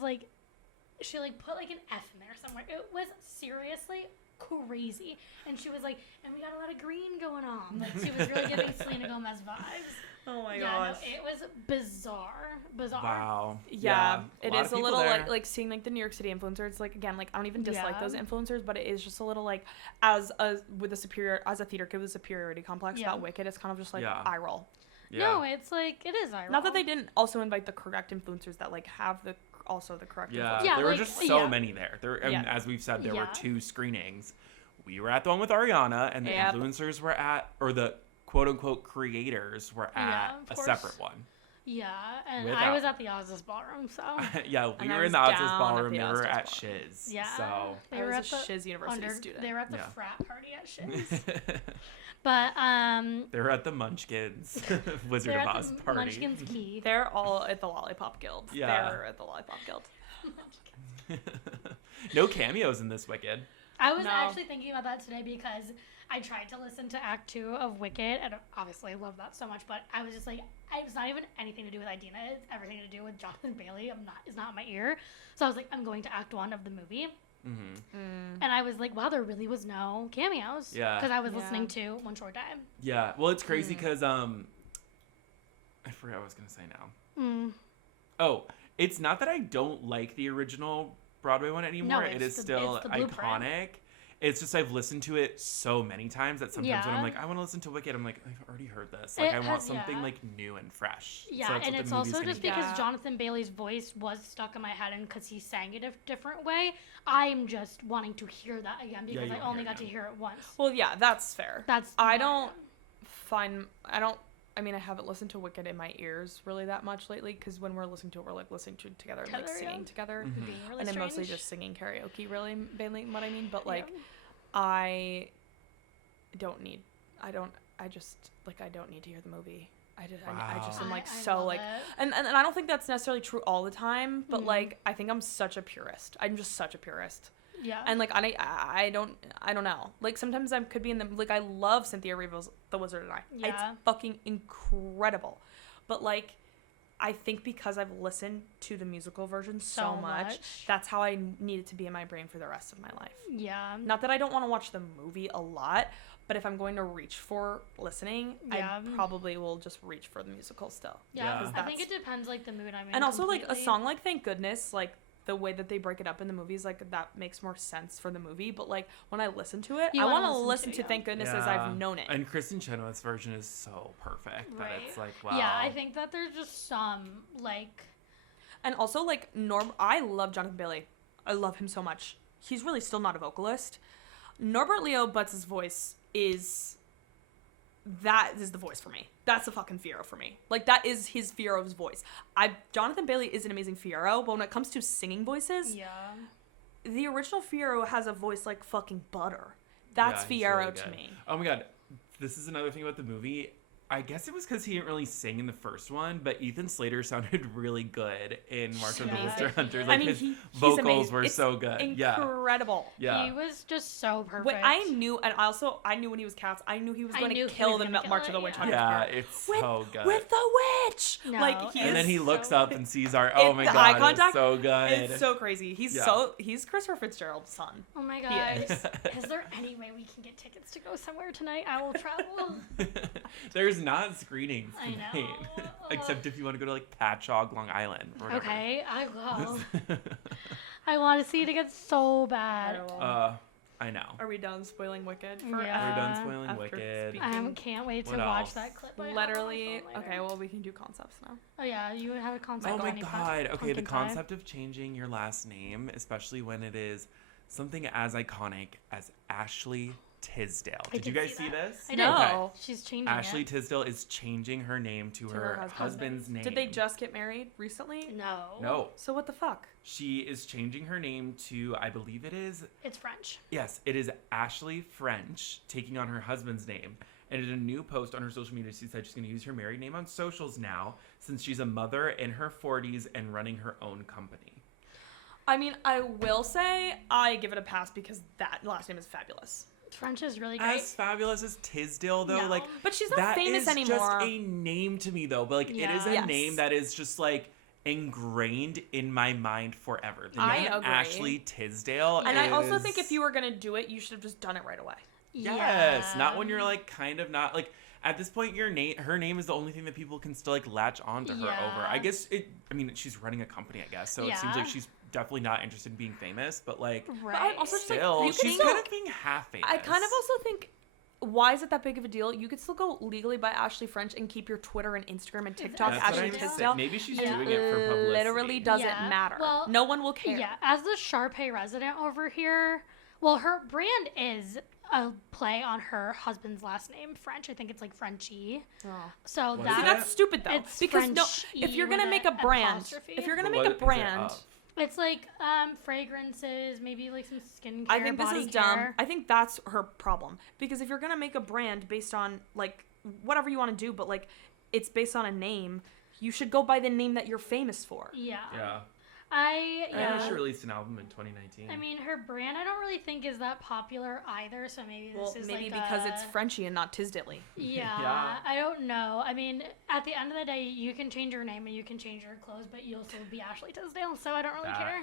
like, an F in there somewhere. It was seriously crazy. And she was like, and we got a lot of green going on. Like, she was really giving Selena Gomez vibes. Oh my gosh. No, it was bizarre. Wow. Yeah, it is a little like seeing, like, the New York City influencers. Like, again, like, I don't even dislike those influencers, but it is just a little, like, as a theater kid with a superiority complex about Wicked, it's kind of just like eye roll. Yeah. No, it's like, it is eye roll. Not that they didn't also invite the correct influencers that, like, have the correct influencers. Yeah, there were just so many there. And as we've said, there were 2 screenings. We were at the one with Ariana, and the influencers were at, or the quote-unquote creators were at a separate one. Yeah, and I was at the Oz's Ballroom, so. Yeah, we were in the Oz's Ballroom. They were at Shiz. Yeah. So. They were at the Shiz University student. They were at the frat party at Shiz. But, they were at the Munchkins Wizard of Oz party. Munchkins Key. They're all at the Lollipop Guild. Yeah. They're at the Lollipop Guild. No cameos in this Wicked. I was actually thinking about that today because I tried to listen to Act 2 of Wicked, and obviously I love that so much, but I was just like, it's not even anything to do with Idina, it's everything to do with Johnathan Bailey. It's not in my ear. So I was like, I'm going to Act 1 of the movie. Mm-hmm. And I was like, wow, there really was no cameos. Yeah. Because I was listening to One Short Time. Yeah. Well, it's crazy because, I forgot what I was going to say now. Oh, it's not that I don't like the original Broadway one anymore. It is still iconic. It's just I've listened to it so many times that sometimes when I'm like, I want to listen to Wicked, I'm like, I've already heard this. Like, I want something like new and fresh. Yeah, so and it's also just because Johnathan Bailey's voice was stuck in my head, and because he sang it a different way, I'm just wanting to hear that again because I only got to hear it once. Well, yeah, that's fair. I mean, I haven't listened to Wicked in my ears really that much lately because when we're listening to it, we're like listening to it together and like singing together. Mm-hmm. Really and then mostly just singing karaoke, really, mainly what I mean. But like, I don't need to hear the movie I just am like and I don't think that's necessarily true all the time, but like I think I'm such a purist. I'm just such a purist. Yeah. And like I don't know. Like sometimes I could be in the like I love Cynthia Erivo's The Wizard and I. Yeah. It's fucking incredible. But like I think because I've listened to the musical version so much, that's how I need it to be in my brain for the rest of my life. Yeah. Not that I don't want to watch the movie a lot, but if I'm going to reach for listening, I probably will just reach for the musical still. Yeah. I think it depends, like, the mood I'm in. And also, like, a song like Thank Goodness, like, the way that they break it up in the movies, like, that makes more sense for the movie. But, like, when I listen to it, I want to listen to Thank Goodness as I've known it. And Kristen Chenoweth's version is so perfect that it's like, wow. Yeah, I think that there's just some, like... And also, like, I love Johnathan Bailey. I love him so much. He's really still not a vocalist. Norbert Leo Butts' voice is the voice for me. That's the fucking Fiyero for me. Like, that is his Fiyero's voice. Johnathan Bailey is an amazing Fiyero, but when it comes to singing voices, the original Fiyero has a voice like fucking butter. That's Fiyero really to me. Oh my god, this is another thing about the movie. I guess it was because he didn't really sing in the first one, but Ethan Slater sounded really good in March of the Wizard Hunters. Like, his vocals were so good. Incredible. Yeah. He was just so perfect. What I knew when he was cast, I knew he was going to kill the March of the Witch Hunters. Yeah, it's so good. With the witch! No, like, and then he looks up and sees oh my god, eye contact, it's so good. It's so crazy. He's Christopher Fitzgerald's son. Oh my god. Is there any way we can get tickets to go somewhere tonight? I will travel. There's not screenings tonight. I know. Except if you want to go to like Patchogue, Long Island. Or whatever. Okay, I will. I want to see it again so bad. I know. Are we done spoiling Wicked? We're done spoiling Wicked. I can't wait to watch that clip. Literally. Okay, well, we can do concepts now. Oh, yeah, you would have a concept. Oh, my God. Okay, the concept of changing your last name, especially when it is something as iconic as Ashley Tisdale. Did you guys see this? I did. No. Okay. She's changing Ashley Tisdale is changing her name to her husband's name. Did they just get married recently? No. So what the fuck? She is changing her name to, I believe it's French. Yes, it is Ashley French, taking on her husband's name. And in a new post on her social media, she said she's going to use her married name on socials now, since she's a mother in her 40s and running her own company. I mean, I will say I give it a pass because that last name is fabulous. French is really great. As fabulous as Tisdale, though, no. like, but she's not famous anymore. That is just a name to me, though. But like, it is a name that is just like ingrained in my mind forever. The name Ashley Tisdale. And I also think if you were gonna do it, you should have just done it right away. Yes, not when you're like kind of not like. At this point, her name is the only thing that people can still like latch onto her over. I guess she's running a company, I guess, so it seems like she's definitely not interested in being famous, but like, right. But I also still, she's kind of being half famous. I kind of also think, why is it that big of a deal? You could still go legally by Ashley French and keep your Twitter and Instagram and TikTok Ashley Tisdale. Maybe she's doing it for publicity. Literally doesn't matter. Well, no one will care. Yeah, as the Sharpay resident over here, well, her brand is a play on her husband's last name, French. I think it's like Frenchie. Oh. So that's stupid though. Because if you're gonna make a brand, it's like fragrances, maybe like some skincare. I think this is dumb. I think that's her problem. Because if you're gonna make a brand based on like whatever you want to do, but like it's based on a name, you should go by the name that you're famous for. Yeah. I she released an album in 2019. I mean, her brand I don't really think is that popular either, so maybe this is maybe because it's Frenchy and not Tisdale-y. Yeah, I don't know. I mean, at the end of the day, you can change your name and you can change your clothes, but you'll still be Ashley Tisdale, so I don't really care.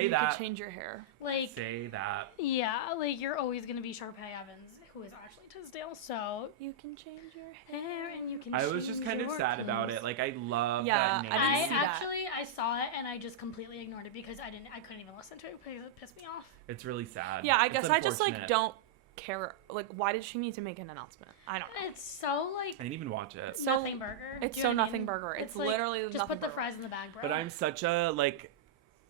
You can change your hair. Like, say that. Yeah, like you're always gonna be Sharpay Evans, who is Ashley Tisdale, so you can change your hair and you can. I was just kind of sad about it. Like, I love that name. I saw it and I just completely ignored it because I couldn't even listen to it because it pissed me off. It's really sad. Yeah, I guess I just like don't care. Like, why did she need to make an announcement? I don't know. It's so like. I didn't even watch it. Nothing burger. It's so nothing burger. It's like, literally just nothing put the burger. fries in the bag, bro. But I'm such a like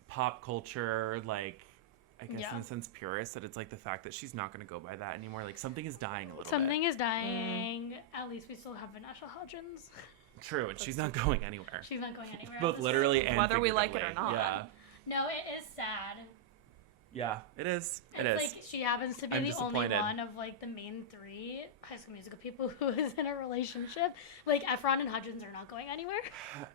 pop culture like. I guess in a sense purist that it's like the fact that she's not going to go by that anymore. Like something is dying a little bit. Something is dying. At least we still have Vanessa Hudgens. True, and she's not going anywhere. She's not going anywhere. Both literally and whether we like it or not. Yeah. No, it is sad. Yeah, it is. It's like she happens to be the only one of like the main 3 High School Musical people who is in a relationship. Like Efron and Hudgens are not going anywhere.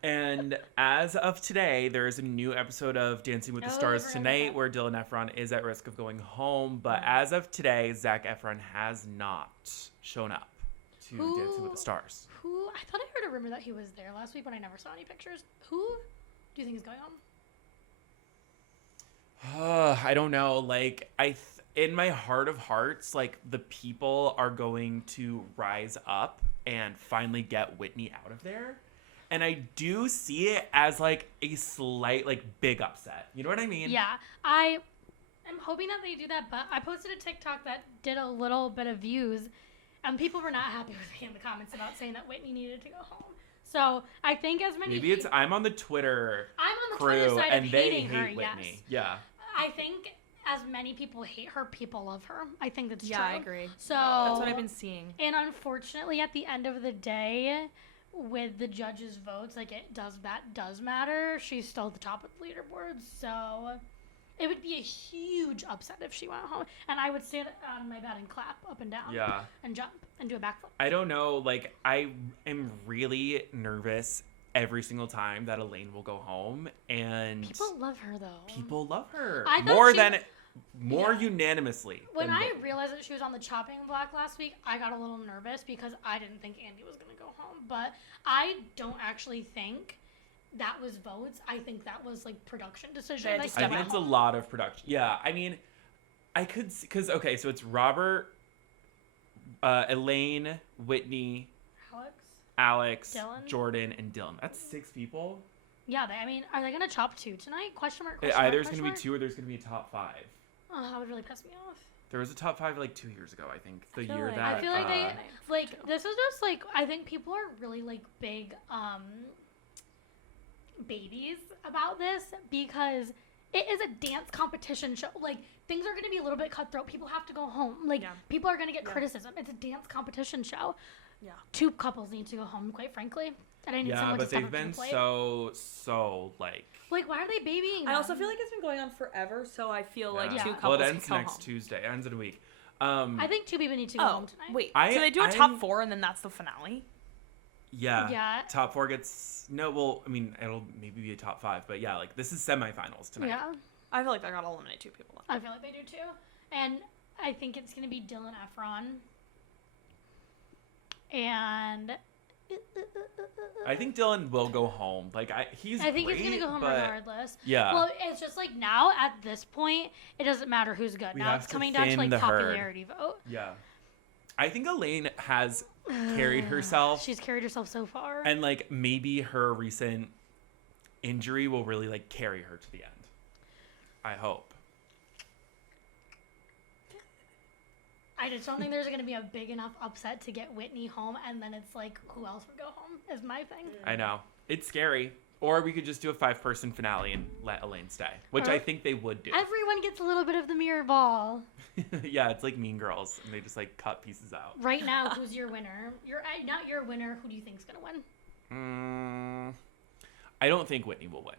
And as of today, there is a new episode of Dancing with the Stars tonight where Dylan Efron is at risk of going home. But as of today, Zac Efron has not shown up to Dancing with the Stars. I thought I heard a rumor that he was there last week, but I never saw any pictures. Who do you think is going on? I don't know. Like, in my heart of hearts, like, the people are going to rise up and finally get Whitney out of there. And I do see it as, like, a slight, like, big upset. You know what I mean? Yeah. I am hoping that they do that, but I posted a TikTok that did a little bit of views, and people were not happy with me in the comments about saying that Whitney needed to go home. So I think as many Maybe I'm on the Twitter Twitter side and of they hating hate her, Whitney. Yeah. I think as many people hate her, people love her. I think that's true. Yeah, I agree. So that's what I've been seeing. And unfortunately, at the end of the day, with the judges' votes, like that does matter. She's still at the top of the leaderboard, so it would be a huge upset if she went home. And I would stand on my bed and clap up and down. Yeah. And jump and do a backflip. I don't know. Like, I am really nervous every single time that Elaine will go home, and people love her though. People love her more unanimously. When I realized that she was on the chopping block last week, I got a little nervous because I didn't think Andy was going to go home. But I don't actually think that was votes. I think that was like production decision. I think it's a lot of production. Yeah, I mean, I could see because so it's Robert, Elaine, Whitney, Alex, Dylan? Jordan, and Dylan. That's 6 people. Yeah, are they going to chop 2 tonight? Question mark. Either there's going to be 2 or there's going to be a top 5. Oh, that would really piss me off. There was a top 5 like 2 years ago, I think. I feel like they this is just like I think people are really like big babies about this because it is a dance competition show. Like things are going to be a little bit cutthroat. People have to go home. Like people are going to get criticism. It's a dance competition show. Yeah. 2 couples need to go home, quite frankly. And I need someone to step up to the plate. Yeah, but they've been so like why are they babying them? I also feel like it's been going on forever, so I feel like 2 couples Well, it ends can go next home. Tuesday. It ends in a week. I think 2 people need to go home tonight. Wait, so they do a top 4 and then that's the finale? Yeah. Yeah. Top 4 gets it'll maybe be a top 5, but yeah, like this is semifinals tonight. Yeah. I feel like they're gonna eliminate 2 people. I feel like they do too. And I think it's gonna be Dylan Efron. And I think Dylan will go home. Like I think he's gonna go home regardless. Yeah. Well, it's just like now at this point, it doesn't matter who's good. Now it's coming down to like popularity vote. Yeah. I think Elaine has carried herself. She's carried herself so far. And like maybe her recent injury will really like carry her to the end. I hope. I just don't think there's going to be a big enough upset to get Whitney home, and then it's like, who else would go home is my thing. I know. It's scary. Or we could just do a 5-person finale and let Elaine stay, which I think they would do. Everyone gets a little bit of the mirror ball. Yeah, it's like Mean Girls, and they just like cut pieces out. Right now, who's your winner? Not your winner. Who do you think is going to win? I don't think Whitney will win.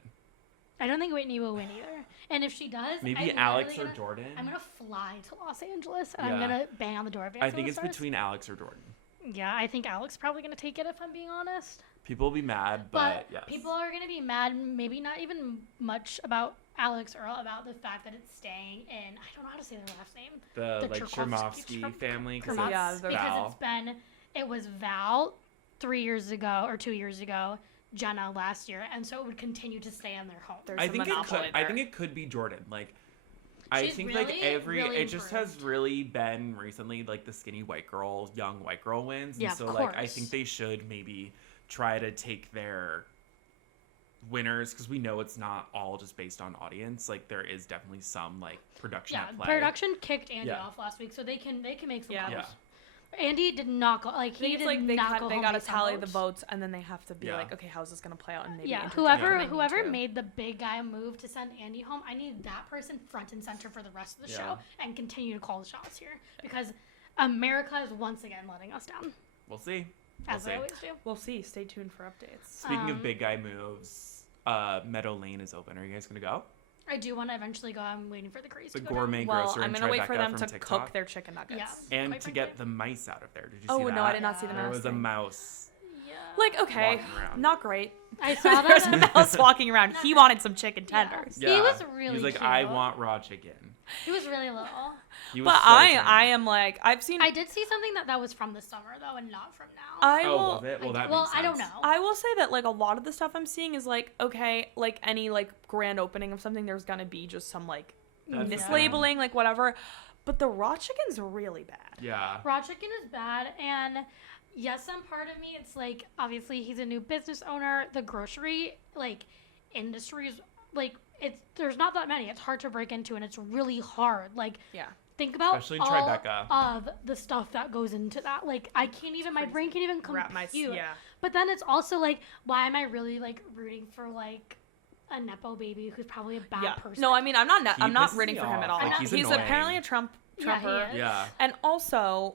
I don't think Whitney will win either. And if she does, maybe Alex or Jordan. I'm gonna fly to Los Angeles and I'm gonna bang on the door of I think it's between Alex or Jordan. Yeah, I think Alex is probably gonna take it if I'm being honest. People will be mad, but yes. People are gonna be mad, maybe not even much about Alex or about the fact that it's staying in. I don't know how to say their last name. The like Chermovsky family, because it was Val 3 years ago or 2 years ago. Jenna last year, and so it would continue to stay in their home. I think it could be Jordan. Like, I think really, it just has really been recently like the skinny white girl, young white girl wins, and so like I think they should maybe try to take their winners because we know it's not all just based on audience. Like there is definitely some like production at play. Production kicked Andy off last week, so they can make some calls. Yeah. Andy did not go. Like he did not go. They got to tally the votes, and then they have to be like, okay, how's this gonna play out? And maybe whoever made the big guy move to send Andy home, I need that person front and center for the rest of the show and continue to call the shots here because America is once again letting us down. We'll see. As they always do. We'll see. Stay tuned for updates. Speaking of big guy moves, Meadow Lane is open. Are you guys gonna go? I do want to eventually go. I'm waiting for the craze to go gourmet down. grocer. Well, I'm gonna wait for them to TikTok. cook their chicken nuggets. Yeah. And to get the mice out of there. Did you see that? Oh no, I did not see the mouse. There was a thing. mouse. Yeah. Like, okay, not great. I saw There's that. a mouse walking around. He wanted some chicken tenders. Yeah. He was really He's like, cute. I want raw chicken. He was really little. He was But so I am like, I've seen. I did see something that was from the summer though, and not from now. Was it? Well, that makes sense. I don't know. I will say that like a lot of the stuff I'm seeing is like, okay, like any like grand opening of something, there's gonna be just some like mislabeling, like whatever. But the raw chicken's really bad. Yeah. Raw chicken is bad, and yes, some part of me, it's like, obviously he's a new business owner. The grocery like industry is like, there's not that many. It's hard to break into, and it's really hard. Like, think about especially in all Tribeca. of the stuff that goes into that. Like, I can't even, my brain can't even compute. Yeah. But then it's also like, why am I really like rooting for like a nepo baby who's probably a bad person? No, I mean, I'm not pisses rooting me for him off. at all. Like, he's annoying. apparently a Trumper. Yeah, he is. Yeah. And also,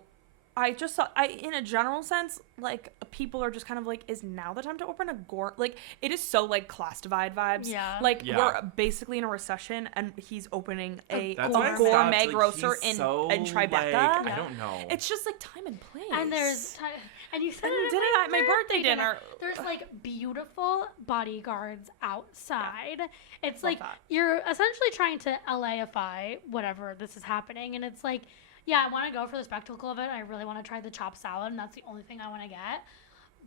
I just saw, in a general sense, like, people are just kind of like, is now the time to open a like, it is so, like, class divide vibes. Yeah. Like, we're basically in a recession, and he's opening a That's why I gourmet stopped. grocer Like, in so, Tribeca. like, I don't know. It's just, like, time and place. And there's and you said And it did it at my birthday dinner. There's like beautiful bodyguards outside. It's Love like that. you're essentially trying to LAify whatever this is happening, and it's like, yeah, I want to go for the spectacle of it. I really want to try the chopped salad, and that's the only thing I want to get.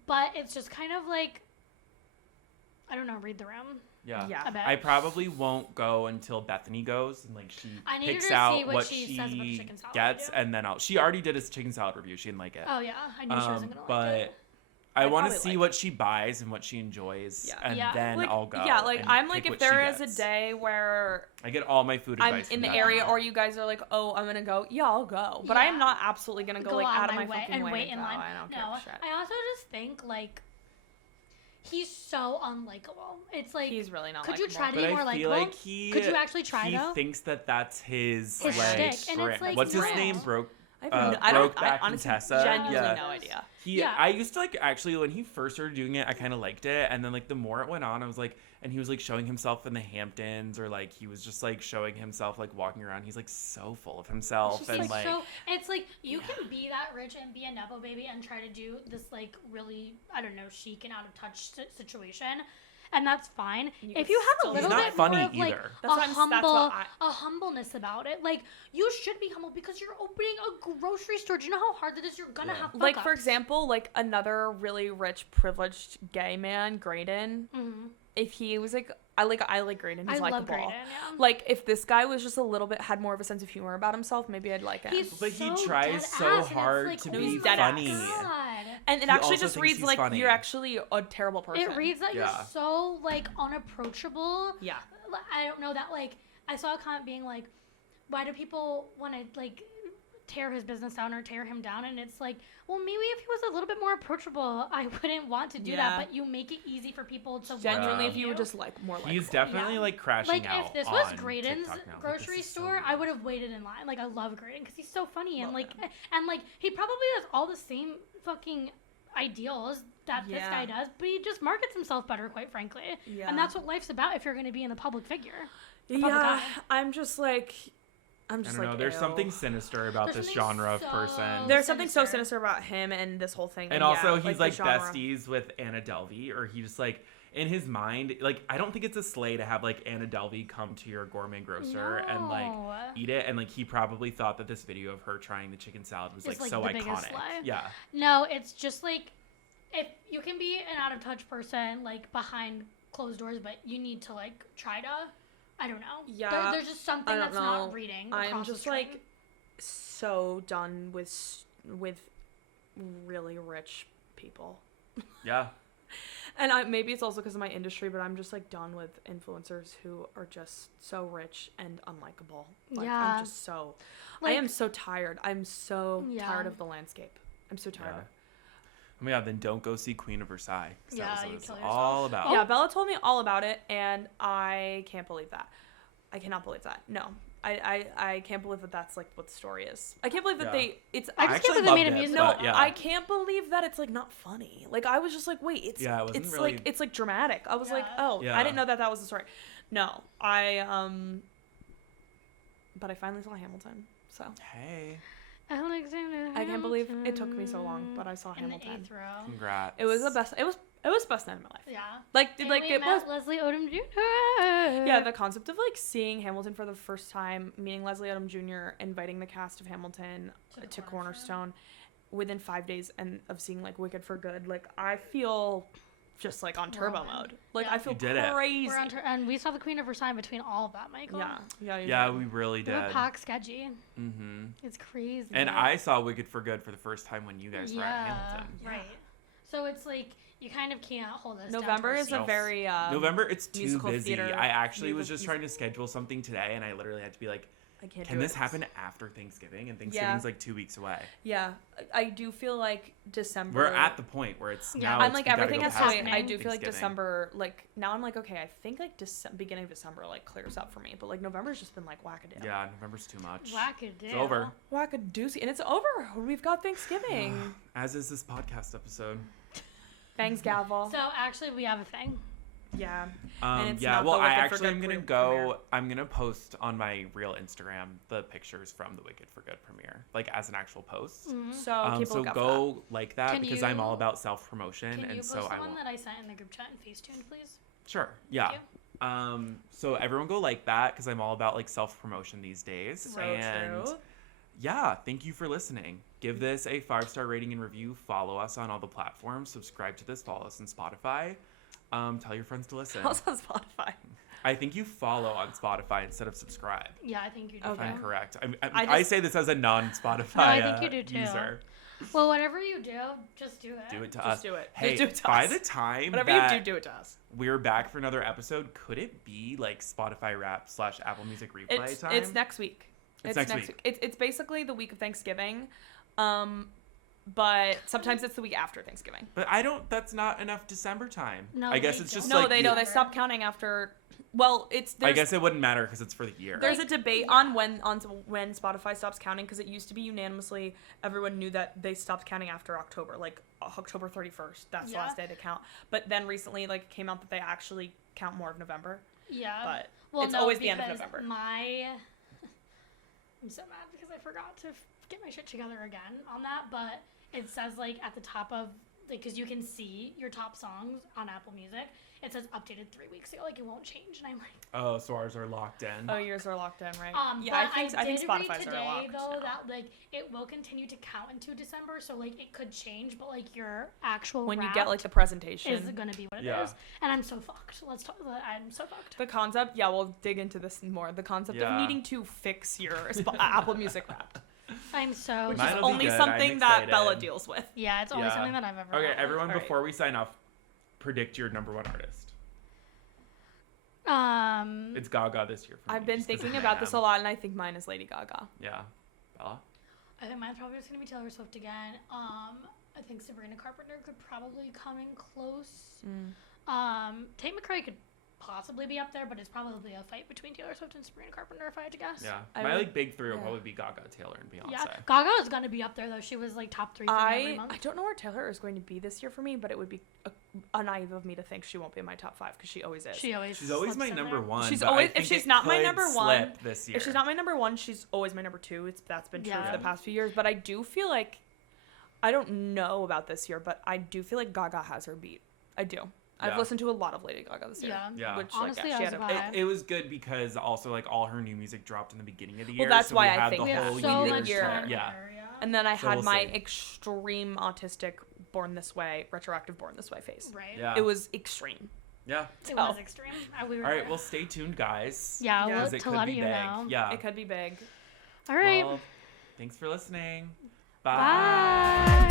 But it's just kind of like, I don't know, read the room. Yeah. A bit. I probably won't go until Bethany goes and like she picks to out see what she says about the chicken salad gets, review. and then she already did a chicken salad review. She didn't like it. Oh yeah, I knew she wasn't gonna but like it. I want to probably see like what she buys and what she enjoys, and then like, I'll go. Yeah, like and I'm like, pick if what she there is a gets. day where I get all my food I'm advice in from the Bethany. area, or you guys are like, oh, I'm gonna go. Yeah, I'll go. But I am not absolutely gonna go like out out of my way fucking and way wait to in go. line. I don't give No, a shit. I also just think like he's so unlikable. It's like, He's really not. could you likable. try to But be more I feel likable? like Could you actually try he though? thinks that that's his His like shtick, and it's, like, what's his no. name? I don't. I Brokeback honestly Contessa. genuinely Yeah. no idea. I used to like actually when he first started doing it, I kind of liked it, and then like the more it went on, I was like, and he was like showing himself in the Hamptons, or like he was just like showing himself like walking around. He's like so full of himself, and like so it's like you can be that rich and be a nepo baby and try to do this like really, I don't know, chic and out of touch situation. And that's fine. If you have a little bit more of like a humbleness about it, like you should be humble because you're opening a grocery store. Do you know how hard that is? You're gonna have like fuck-ups. for example, like another really rich, privileged gay man, Graydon. Mm-hmm. If he was like, I like Graydon. He's likable. love Graydon, yeah. Like if this guy was just a little bit had more of a sense of humor about himself, maybe I'd like him. But he tries so hard to be funny. And it He actually also just thinks reads he's like funny. you're actually a terrible person. It reads that you're so like unapproachable. Yeah. I don't know that like I saw a comment being like, why do people want to like tear his business down or tear him down? And it's like, well, maybe if he was a little bit more approachable, I wouldn't want to do that. But you make it easy for people to genuinely if you were just like more like he's definitely like crashing out. Like if this was on Graydon's TikTok now. grocery Like, store, so I would have waited in line. Like I love Graydon because he's so funny and like he probably has all the same fucking ideals that this guy does, but he just markets himself better, quite frankly. Yeah. And that's what life's about if you're going to be in a public figure. I'm just like. I don't know. There's something sinister about this genre of person. There's something so sinister about him and this whole thing. And also, he's like besties with Anna Delvey, or he just like in his mind, like I don't think it's a slay to have like Anna Delvey come to your gourmet grocer and like eat it, and like he probably thought that this video of her trying the chicken salad was like so iconic. Yeah. No, it's just like if you can be an out of touch person like behind closed doors, but you need to like try to. I don't know. Yeah. There's just something that's not reading. I'm just like so done with really rich people. Yeah. And maybe it's also because of my industry, but I'm just like done with influencers who are just so rich and unlikable. Like, I'm just so. Like, I am so tired. I'm so tired of the landscape. I'm so tired. Yeah. Oh my god, then don't go see Queen of Versailles. Yeah, that was you what kill it's yourself. all about. Yeah, Bella told me all about it, and I can't believe that. I cannot believe that. No. I can't believe that that's like what the story is. I can't believe that I just can't believe they made a musical. I can't believe that it's like not funny. Like I was just like, wait, it's really... like it's like dramatic. I was like, oh, I didn't know that was the story. No, but I finally saw Hamilton. So. Hey. I can't believe it took me so long, but I saw Hamilton. In the 8th row. Congrats. It was the best. It was the best night of my life. Yeah. It was Leslie Odom Jr. Yeah, the concept of seeing Hamilton for the first time, meeting Leslie Odom Jr., inviting the cast of Hamilton to Cornerstone within 5 days, and of seeing Wicked for Good. I feel just on turbo mode. I feel crazy. We're on and we saw the Queen of Versailles between all of that, Michael. Yeah, we really did. We're packed sketchy. Mm-hmm. It's crazy. And I saw Wicked for Good for the first time when you guys were at Hamilton. Right. So it's you kind of can't hold us. November is a very November. It's too busy. Theater, I actually was just trying to schedule something today, and I literally had to be like, can this happen after Thanksgiving? And Thanksgiving's 2 weeks away. Yeah, I do feel like December. We're at the point where it's now. I'm everything has to wait. I do feel like December. Now I'm okay. I think beginning of December clears up for me, but November's just been wackadoo. Yeah, November's too much. Wackadoo. It's over. Wackadoozy, and it's over. We've got Thanksgiving. As is this podcast episode. Thanks, gavel. So actually, we have a thing. Yeah. I'm gonna post on my real Instagram the pictures from the Wicked for Good premiere, as an actual post. Mm-hmm. So go like that because I'm all about self promotion, and so I will. Can you post the one that I sent in the group chat and Facetune, please? Sure. Yeah. So everyone go like that because I'm all about self promotion these days. So true. Yeah, thank you for listening. Give this a 5-star rating and review. Follow us on all the platforms. Subscribe to this. Follow us on Spotify. Tell your friends to listen. Follow us on Spotify. I think you follow on Spotify instead of subscribe. Yeah, I think you do. If I'm correct. I say this as a non-Spotify I think you do too. user. Well, whatever you do, just do it. Do it to us. Just do it. Hey, do it to by us. the time whatever that you do it to us. We're back for another episode. Could it be Spotify Wrap / Apple Music Replay time? It's next week. It's next week. It's basically the week of Thanksgiving. But sometimes it's the week after Thanksgiving. But that's not enough December time. No, I guess it's just they know. They stop counting after. Well, I guess it wouldn't matter because it's for the year. There's a debate on when Spotify stops counting because it used to be unanimously everyone knew that they stopped counting after October, October 31st. That's the last day to count. But then recently, it came out that they actually count more of November. Yeah. But it's always the end of November. I'm so mad because I forgot to get my shit together again on that, but it says at the top of because you can see your top songs on Apple Music. It says updated 3 weeks ago, it won't change, and I'm like, oh, so ours are locked in. Oh, yours are locked in, right? Yeah, I think Spotify's today, are locked though, now. that it will continue to count into December, so it could change, but your actual when you wrap get the presentation is gonna be what it is, and I'm so fucked. Let's talk. I'm so fucked. The concept, we'll dig into this more. The concept of needing to fix your Apple Music wrap. I'm so. Which is only something that Bella deals with. Yeah, it's only something that I've ever. Okay, everyone, before we sign off, predict your number one artist. It's Gaga this year. For I've me, been thinking about this a lot, and I think mine is Lady Gaga. Yeah, Bella. I think mine's probably just gonna be Taylor Swift again. I think Sabrina Carpenter could probably come in close. Tate McRae could possibly be up there, but it's probably a fight between Taylor Swift and Sabrina Carpenter if I had to guess. Yeah, my big three will probably be Gaga, Taylor, and Beyonce. Yeah, Gaga is gonna be up there though. She was top 3 for every month. I don't know where Taylor is going to be this year for me, but it would be naive of me to think she won't be in my top 5 because she always is. She's always my number one. She's always if she's not my number one this year. If she's not my number one, she's always my number 2. That's been true for the past few years. But I do feel I don't know about this year, but I do feel Gaga has her beat. I do. I've listened to a lot of Lady Gaga this year. Yeah. Which, honestly, it was good because also all her new music dropped in the beginning of the year. Well, that's so why we I think the whole so much year. Yeah. And then I had my extreme autistic Born This Way, retroactive Born This Way phase. Right. Yeah. It was extreme. Yeah. It was extreme. All right. Well, stay tuned, guys. Yeah. We'll to let you know. Yeah. It could be big. All right. Well, thanks for listening. Bye.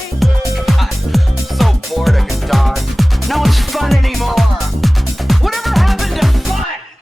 I'm so bored I could die. No one's fun anymore.